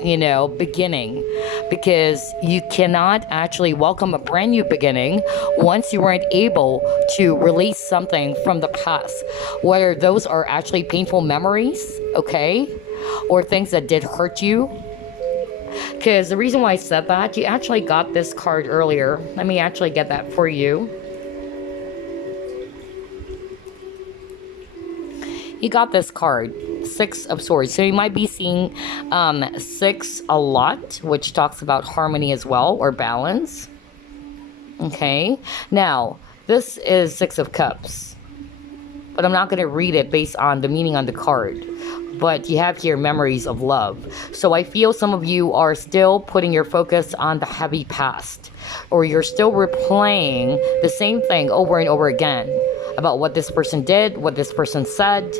beginning, because you cannot actually welcome a brand new beginning once you weren't able to release something from the past, whether those are actually painful memories, okay, or things that did hurt you. Because the reason why I said that, you actually got this card earlier. Let me actually get that for you. You got this card, Six of Swords. So you might be seeing 6 a lot, which talks about harmony as well, or balance. Okay. Now, this is 6 of Cups, but I'm not going to read it based on the meaning on the card. But you have here memories of love. So I feel some of you are still putting your focus on the heavy past, or you're still replaying the same thing over and over again about what this person did, what this person said.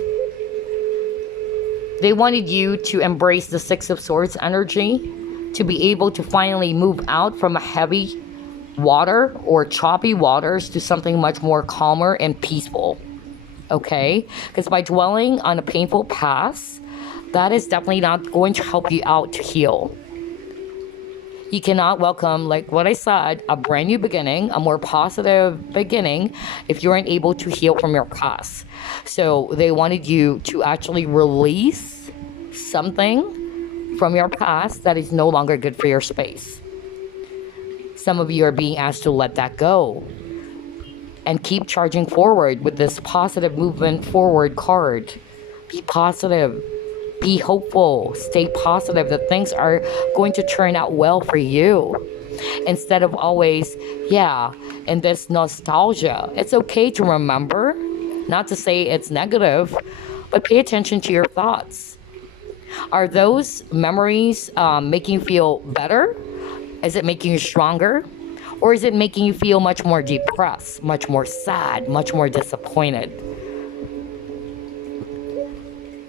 They wanted you to embrace the 6 of Swords energy, to be able to finally move out from a heavy water or choppy waters to something much more calmer and peaceful. Okay? Because by dwelling on a painful past, that is definitely not going to help you out to heal. You cannot welcome, like what I said, a brand new beginning, a more positive beginning, if you aren't able to heal from your past. So they wanted you to actually release something from your past that is no longer good for your space. Some of you are being asked to let that go and keep charging forward with this positive movement forward card. Be positive. Be hopeful. Stay positive that things are going to turn out well for you. Instead of always, in this nostalgia. It's okay to remember, not to say it's negative, but pay attention to your thoughts. Are those memories making you feel better? Is it making you stronger? Or is it making you feel much more depressed, much more sad, much more disappointed?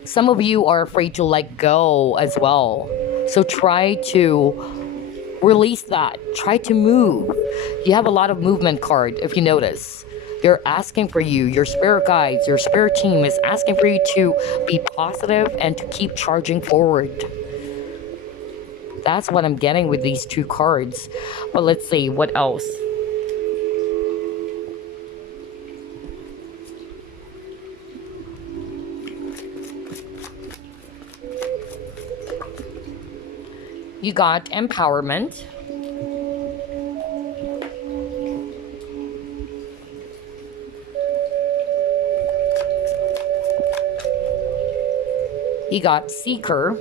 Some of you are afraid to let go as well. So try to release that. Try to move. You have a lot of movement card, if you notice. They're asking for you, your spirit guides, your spirit team is asking for you to be positive and to keep charging forward. That's what I'm getting with these two cards. But let's see, what else? You got empowerment. You got seeker.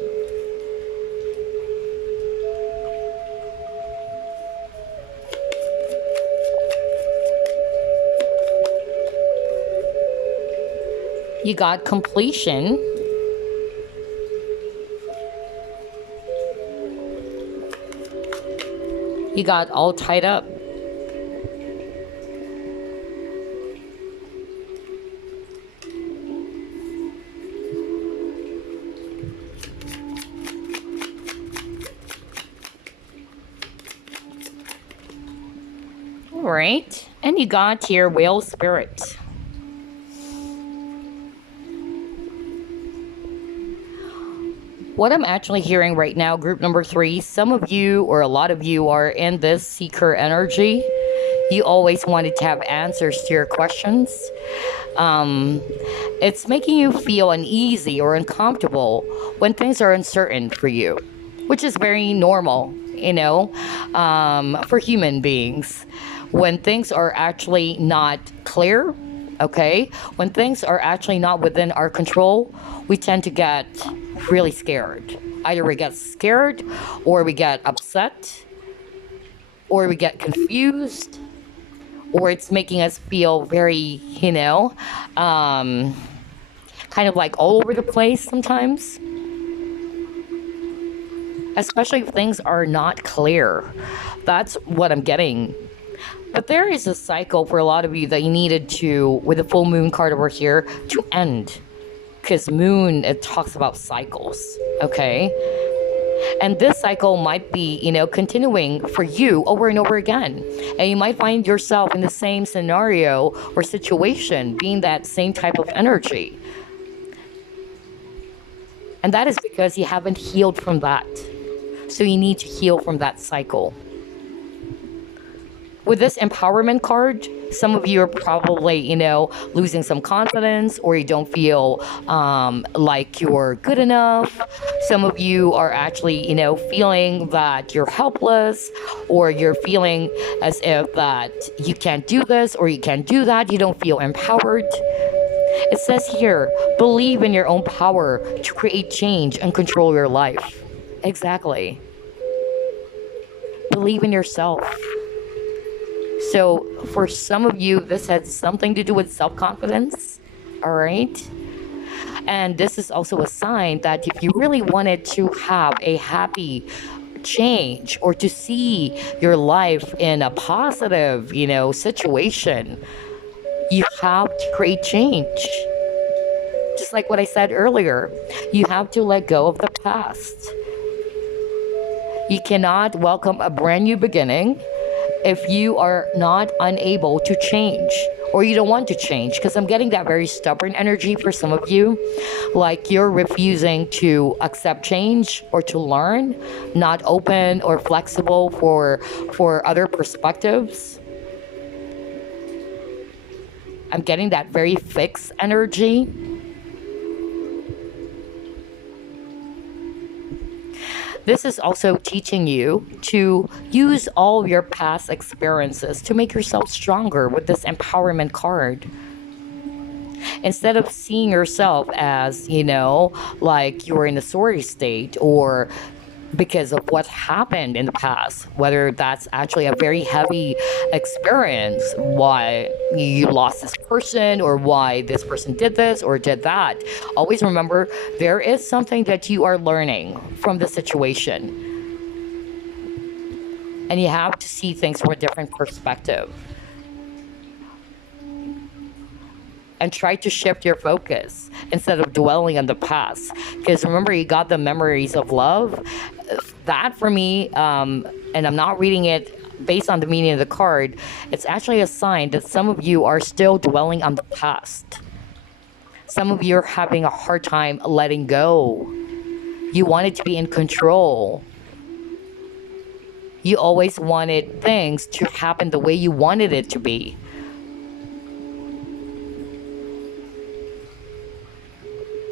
You got completion. You got all tied up. All right, and you got your whale spirit. What I'm actually hearing right now, group number 3, some of you or a lot of you are in this seeker energy. You always wanted to have answers to your questions. It's making you feel uneasy or uncomfortable when things are uncertain for you, which is very normal, for human beings. When things are actually not clear, okay? When things are actually not within our control, we tend to get really scared. Either we get scared, or we get upset, or we get confused, or it's making us feel very, kind of like all over the place sometimes. Especially if things are not clear. That's what I'm getting. But there is a cycle for a lot of you that you needed to, with the full moon card over here, to end. Because moon, it talks about cycles, okay? And this cycle might be, continuing for you over and over again. And you might find yourself in the same scenario or situation, being that same type of energy. And that is because you haven't healed from that. So you need to heal from that cycle. With this empowerment card, some of you are probably, losing some confidence, or you don't feel like you're good enough. Some of you are actually, feeling that you're helpless, or you're feeling as if that you can't do this or you can't do that. You don't feel empowered. It says here, believe in your own power to create change and control your life. Exactly. Believe in yourself. So for some of you, this has something to do with self-confidence, all right? And this is also a sign that if you really wanted to have a happy change, or to see your life in a positive, situation, you have to create change. Just like what I said earlier, you have to let go of the past. You cannot welcome a brand new beginning if you are not unable to change, or you don't want to change, because I'm getting that very stubborn energy for some of you, like you're refusing to accept change or to learn, not open or flexible for other perspectives. I'm getting that very fixed energy. This is also teaching you to use all your past experiences to make yourself stronger with this empowerment card. Instead of seeing yourself as, like you're in a sorry state or because of what happened in the past, whether that's actually a very heavy experience, why you lost this person or why this person did this or did that. Always remember there is something that you are learning from the situation. And you have to see things from a different perspective. And try to shift your focus instead of dwelling on the past. Because remember, you got the memories of love. That for me, and I'm not reading it based on the meaning of the card, it's actually a sign that some of you are still dwelling on the past. Some of you are having a hard time letting go. You wanted to be in control. You always wanted things to happen the way you wanted it to be.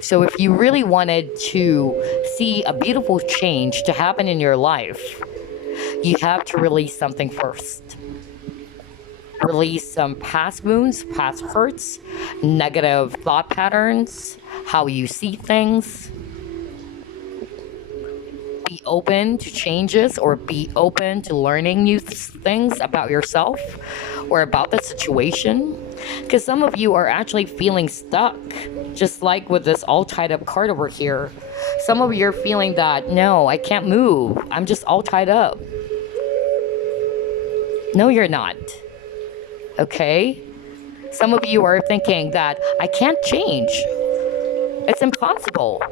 So if you really wanted to see a beautiful change to happen in your life, you have to release something first. Release some past wounds, past hurts, negative thought patterns, how you see things. Be open to changes or be open to learning new things about yourself or about the situation. Because some of you are actually feeling stuck, just like with this all tied up card over here. Some of you are feeling that, no, I can't move. I'm just all tied up. No, you're not. Okay? Some of you are thinking that I can't change. It's impossible.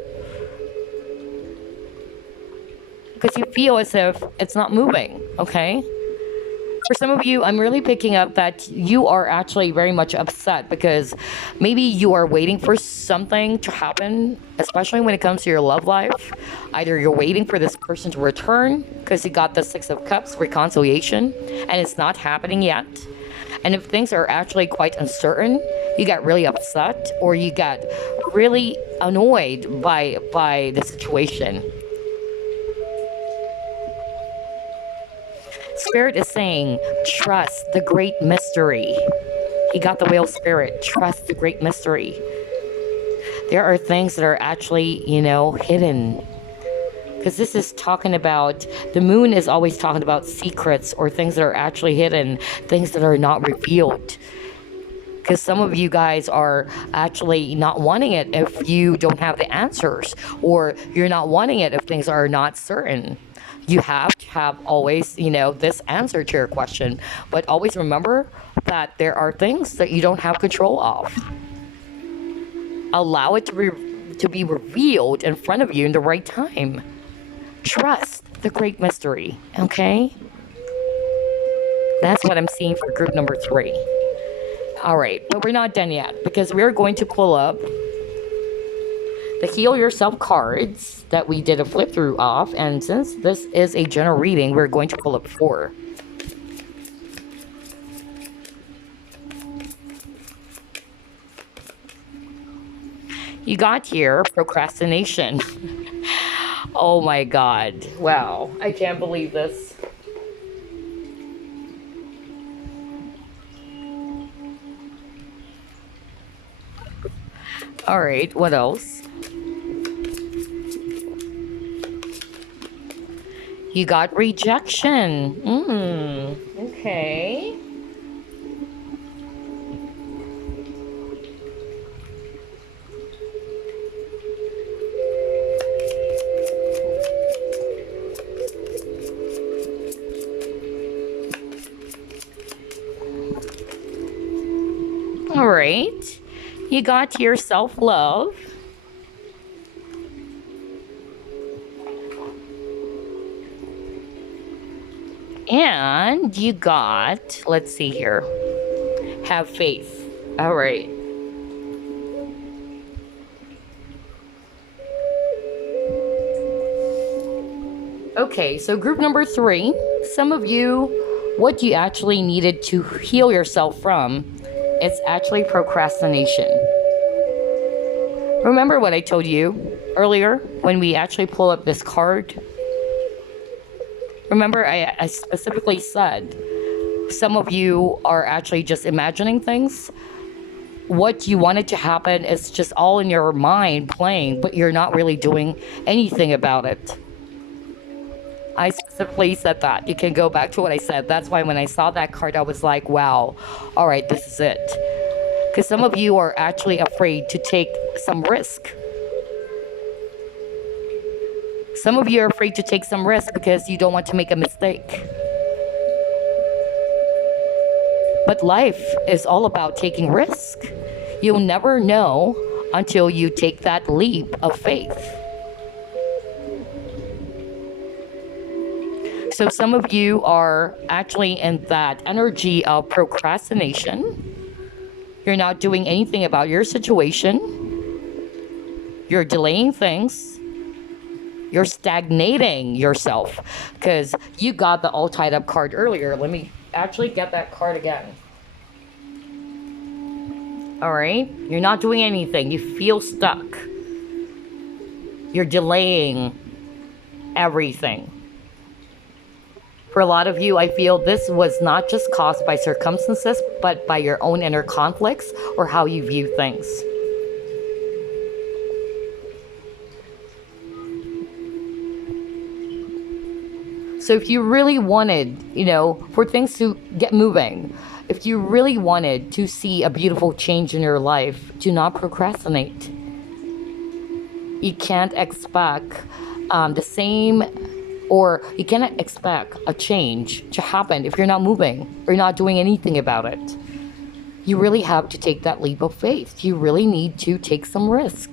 Because you feel as if it's not moving, okay? For some of you, I'm really picking up that you are actually very much upset because maybe you are waiting for something to happen, especially when it comes to your love life. Either you're waiting for this person to return because you got the Six of Cups, reconciliation, and it's not happening yet. And if things are actually quite uncertain, you get really upset or you get really annoyed by the situation. Spirit is saying, trust the great mystery. He got the whale spirit. Trust the great mystery. There are things that are actually, hidden. Because this is talking about, the moon is always talking about secrets or things that are actually hidden, things that are not revealed. Because some of you guys are actually not wanting it if you don't have the answers, or you're not wanting it if things are not certain. You have to have always, this answer to your question. But always remember that there are things that you don't have control of. Allow it to be revealed in front of you in the right time. Trust the great mystery, okay? That's what I'm seeing for group number 3. All right, but we're not done yet because we're going to pull up the Heal Yourself cards that we did a flip through of, and since this is a general reading, we're going to pull up 4. You got here procrastination. Oh my god. Wow, I can't believe this. All right, what else? You got rejection. Okay. All right. You got your self-love. And you got, let's see here, have faith. All right. Okay, so group number 3, some of you, what you actually needed to heal yourself from, it's actually procrastination. Remember what I told you earlier when we actually pull up this card? Remember, I specifically said some of you are actually just imagining things. What you wanted to happen is just all in your mind playing, but you're not really doing anything about it. I specifically said that. You can go back to what I said. That's why when I saw that card, I was like, wow, all right, this is it. Because some of you are actually afraid to take some risk. Some of you are afraid to take some risk because you don't want to make a mistake. But life is all about taking risk. You'll never know until you take that leap of faith. So some of you are actually in that energy of procrastination. You're not doing anything about your situation. You're delaying things. You're stagnating yourself because you got the all tied up card earlier. Let me actually get that card again. All right. You're not doing anything. You feel stuck. You're delaying everything. For a lot of you, I feel this was not just caused by circumstances, but by your own inner conflicts or how you view things. So if you really wanted, for things to get moving, if you really wanted to see a beautiful change in your life, do not procrastinate. You can't expect the same, or you cannot expect a change to happen if you're not moving or not doing anything about it. You really have to take that leap of faith. You really need to take some risk.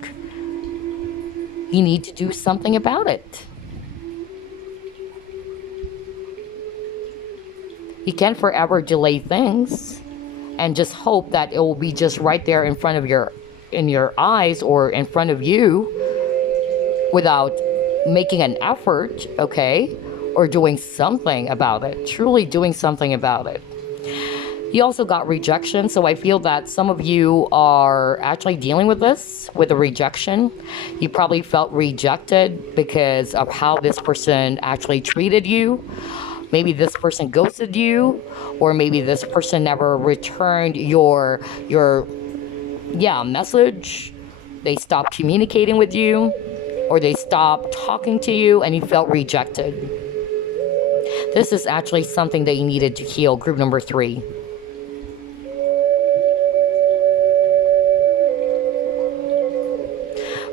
You need to do something about it. You can't forever delay things and just hope that it will be just right there in front of in your eyes or in front of you without making an effort, okay? Or doing something about it, truly doing something about it. You also got rejection, so I feel that some of you are actually dealing with this, with a rejection. You probably felt rejected because of how this person actually treated you. Maybe this person ghosted you, or maybe this person never returned your message. They stopped communicating with you, or they stopped talking to you and you felt rejected. This is actually something that you needed to heal, group number 3.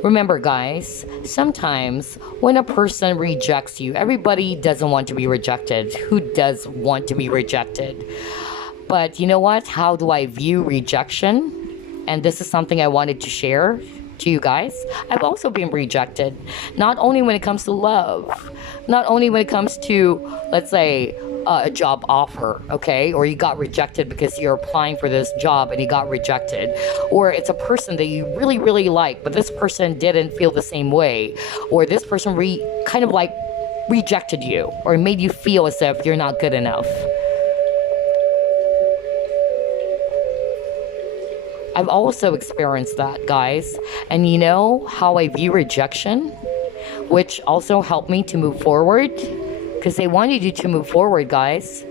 Remember, guys, sometimes when a person rejects you, everybody doesn't want to be rejected. Who does want to be rejected? But you know what? How do I view rejection? And this is something I wanted to share to you guys. I've also been rejected. Not only when it comes to love, not only when it comes to, let's say, a job offer, okay? Or you got rejected because you're applying for this job and you got rejected. Or it's a person that you really, really like, but this person didn't feel the same way. Or this person kind of like rejected you or made you feel as if you're not good enough. I've also experienced that, guys. And you know how I view rejection, which also helped me to move forward? Because they wanted you to move forward, guys.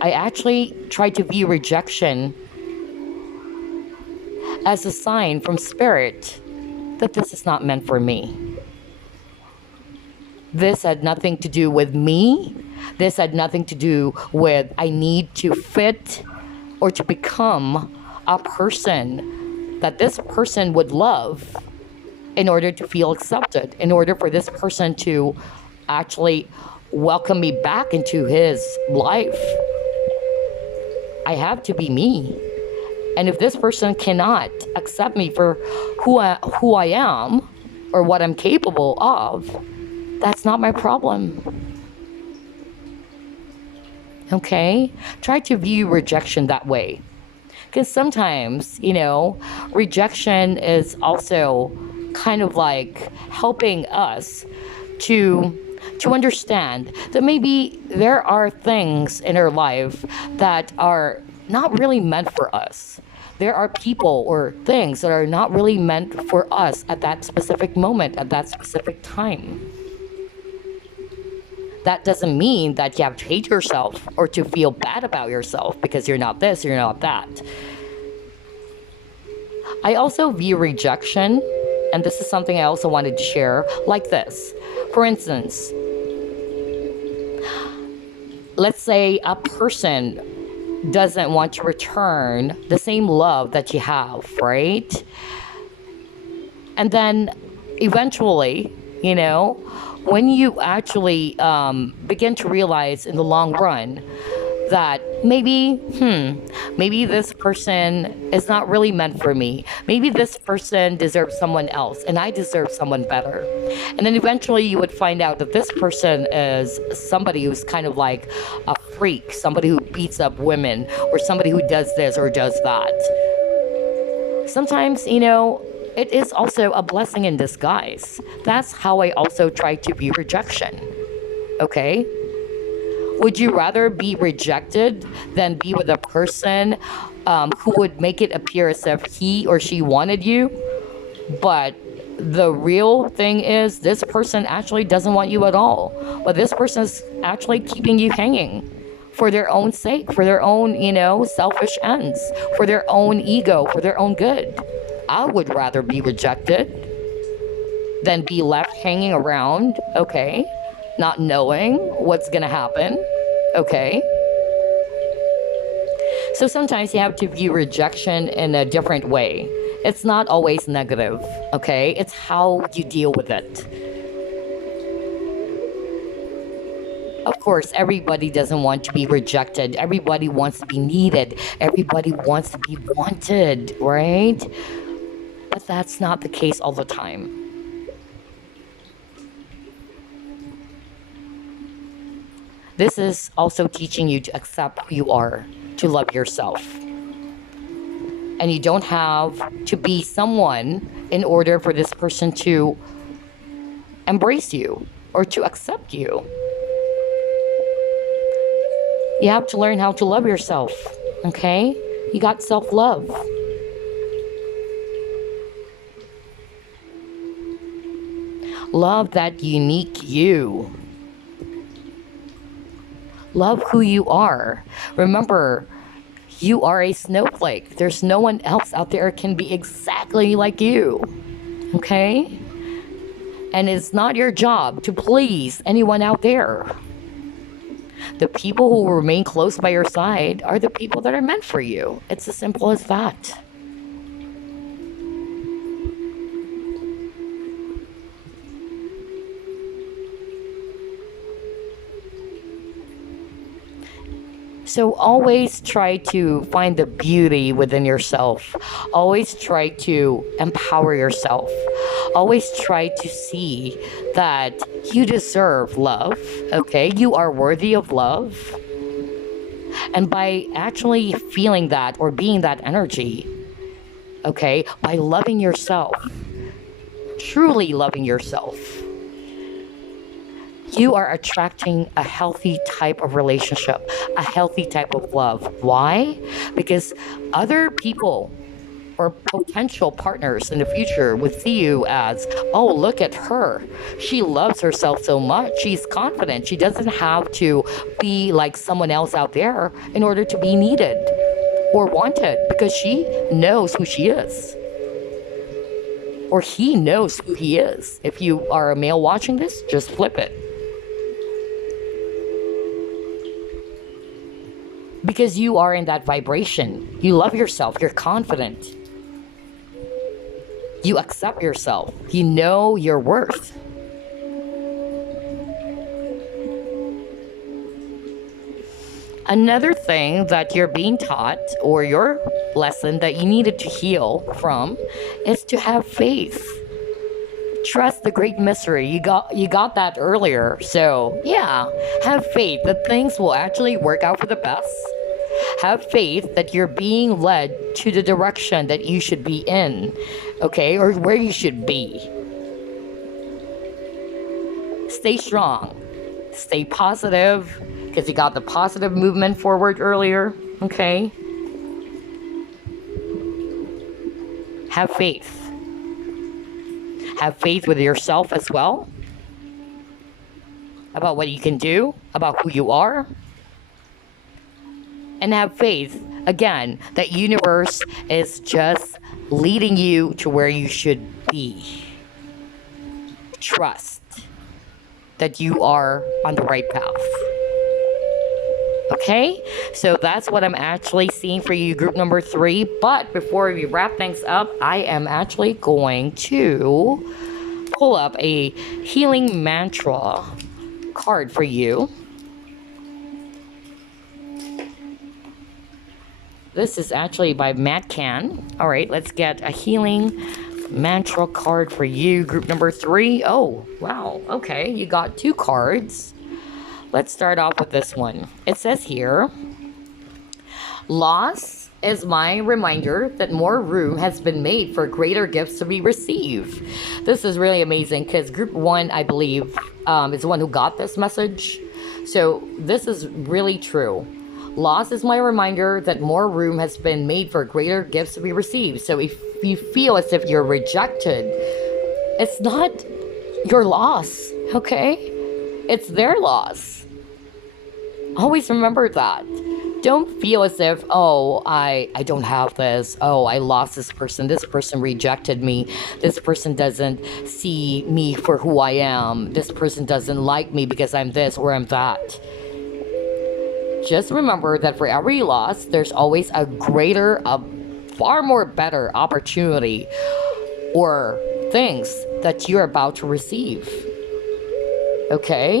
I actually tried to view rejection as a sign from spirit that this is not meant for me. This had nothing to do with me. This had nothing to do with I need to fit or to become a person that this person would love in order to feel accepted, in order for this person to actually welcome me back into his life. I have to be me. And if this person cannot accept me for who I am or what I'm capable of, that's not my problem. Okay? Try to view rejection that way. Because sometimes, rejection is also kind of like helping us to understand that maybe there are things in our life that are not really meant for us. There are people or things that are not really meant for us at that specific moment, at that specific time. That doesn't mean that you have to hate yourself or to feel bad about yourself because you're not this, you're not that. I also view rejection, and this is something I also wanted to share, like this. For instance, let's say a person doesn't want to return the same love that you have, right? And then eventually, you know, when you actually begin to realize in the long run that maybe this person is not really meant for me. Maybe this person deserves someone else and I deserve someone better. And then eventually you would find out that this person is somebody who's kind of like a freak, somebody who beats up women, or somebody who does this or does that. Sometimes, you know, it is also a blessing in disguise. That's how I also try to view rejection. Okay? Would you rather be rejected than be with a person who would make it appear as if he or she wanted you? But the real thing is this person actually doesn't want you at all. But this person is actually keeping you hanging for their own sake, for their own, you know, selfish ends, for their own ego, for their own good. I would rather be rejected than be left hanging around, okay? Not knowing what's gonna happen, okay? So sometimes you have to view rejection in a different way. It's not always negative, okay? It's how you deal with it. Of course, everybody doesn't want to be rejected. Everybody wants to be needed. Everybody wants to be wanted, right? But that's not the case all the time. This is also teaching you to accept who you are, to love yourself. And you don't have to be someone in order for this person to embrace you or to accept you. You have to learn how to love yourself, okay? You got self-love. Love that unique you. Love who you are. Remember, you are a snowflake. There's no one else out there can be exactly like you. Okay? And it's not your job to please anyone out there. The people who will remain close by your side are the people that are meant for you. It's as simple as that. So always try to find the beauty within yourself. Always try to empower yourself. Always try to see that you deserve love, okay? You are worthy of love. And by actually feeling that or being that energy, okay, by loving yourself, truly loving yourself, you are attracting a healthy type of relationship, a healthy type of love. Why? Because other people or potential partners in the future would see you as, oh, look at her. She loves herself so much. She's confident. She doesn't have to be like someone else out there in order to be needed or wanted, because she knows who she is. Or he knows who he is. If you are a male watching this, just flip it. Because you are in that vibration. You love yourself. You're confident. You accept yourself. You know your worth. Another thing that you're being taught, or your lesson that you needed to heal from, is to have faith. Trust the great mystery. You got that earlier. So yeah, have faith that things will actually work out for the best. Have faith that you're being led to the direction that you should be in, okay, or where you should be. Stay strong. Stay positive, because you got the positive movement forward earlier, okay? Have faith. Have faith with yourself as well. about what you can do, about who you are, and have faith, again, that universe is just leading you to where you should be. Trust that you are on the right path. Okay, so that's what I'm actually seeing for you, group number 3. But before we wrap things up, I am actually going to pull up a healing mantra card for you. This is actually by Matt Can. All right, let's get a healing mantra card for you, group number 3. Oh, wow. Okay, you got 2 cards. Let's start off with this one. It says here, loss is my reminder that more room has been made for greater gifts to be received. This is really amazing because group 1, I believe, is the one who got this message. So this is really true. Loss is my reminder that more room has been made for greater gifts to be received. So if you feel as if you're rejected, it's not your loss, okay? It's their loss. Always remember that. Don't feel as if, oh, I don't have this. Oh, I lost this person. This person rejected me. This person doesn't see me for who I am. This person doesn't like me because I'm this or I'm that. Just remember that for every loss, there's always a greater, a far more better opportunity or things that you're about to receive. Okay?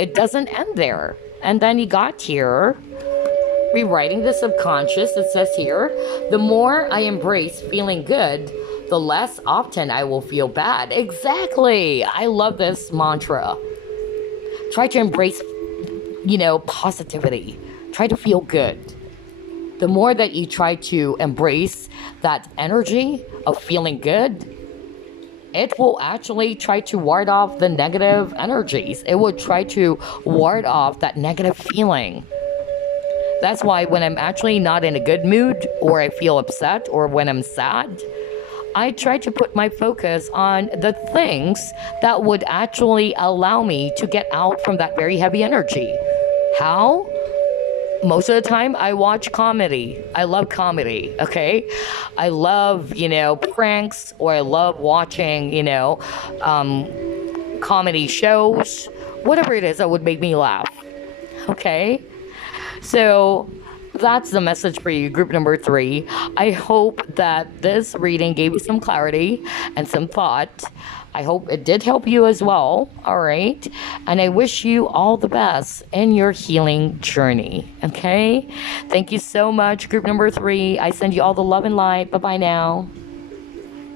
It doesn't end there. And then you got here, rewriting the subconscious. It says here, the more I embrace feeling good, the less often I will feel bad. Exactly. I love this mantra. Try to embrace, positivity. Try to feel good. The more that you try to embrace that energy of feeling good, it will actually try to ward off the negative energies. It will try to ward off that negative feeling. That's why when I'm actually not in a good mood, or I feel upset, or when I'm sad, I try to put my focus on the things that would actually allow me to get out from that very heavy energy. How? Most of the time, I watch comedy. I love comedy, okay? I love, pranks, or I love watching, comedy shows. Whatever it is that would make me laugh, okay? So that's the message for you, group number 3. I hope that this reading gave you some clarity and some thought. I hope it did help you as well, all right? And I wish you all the best in your healing journey, okay? Thank you so much, group number 3. I send you all the love and light. Bye-bye now.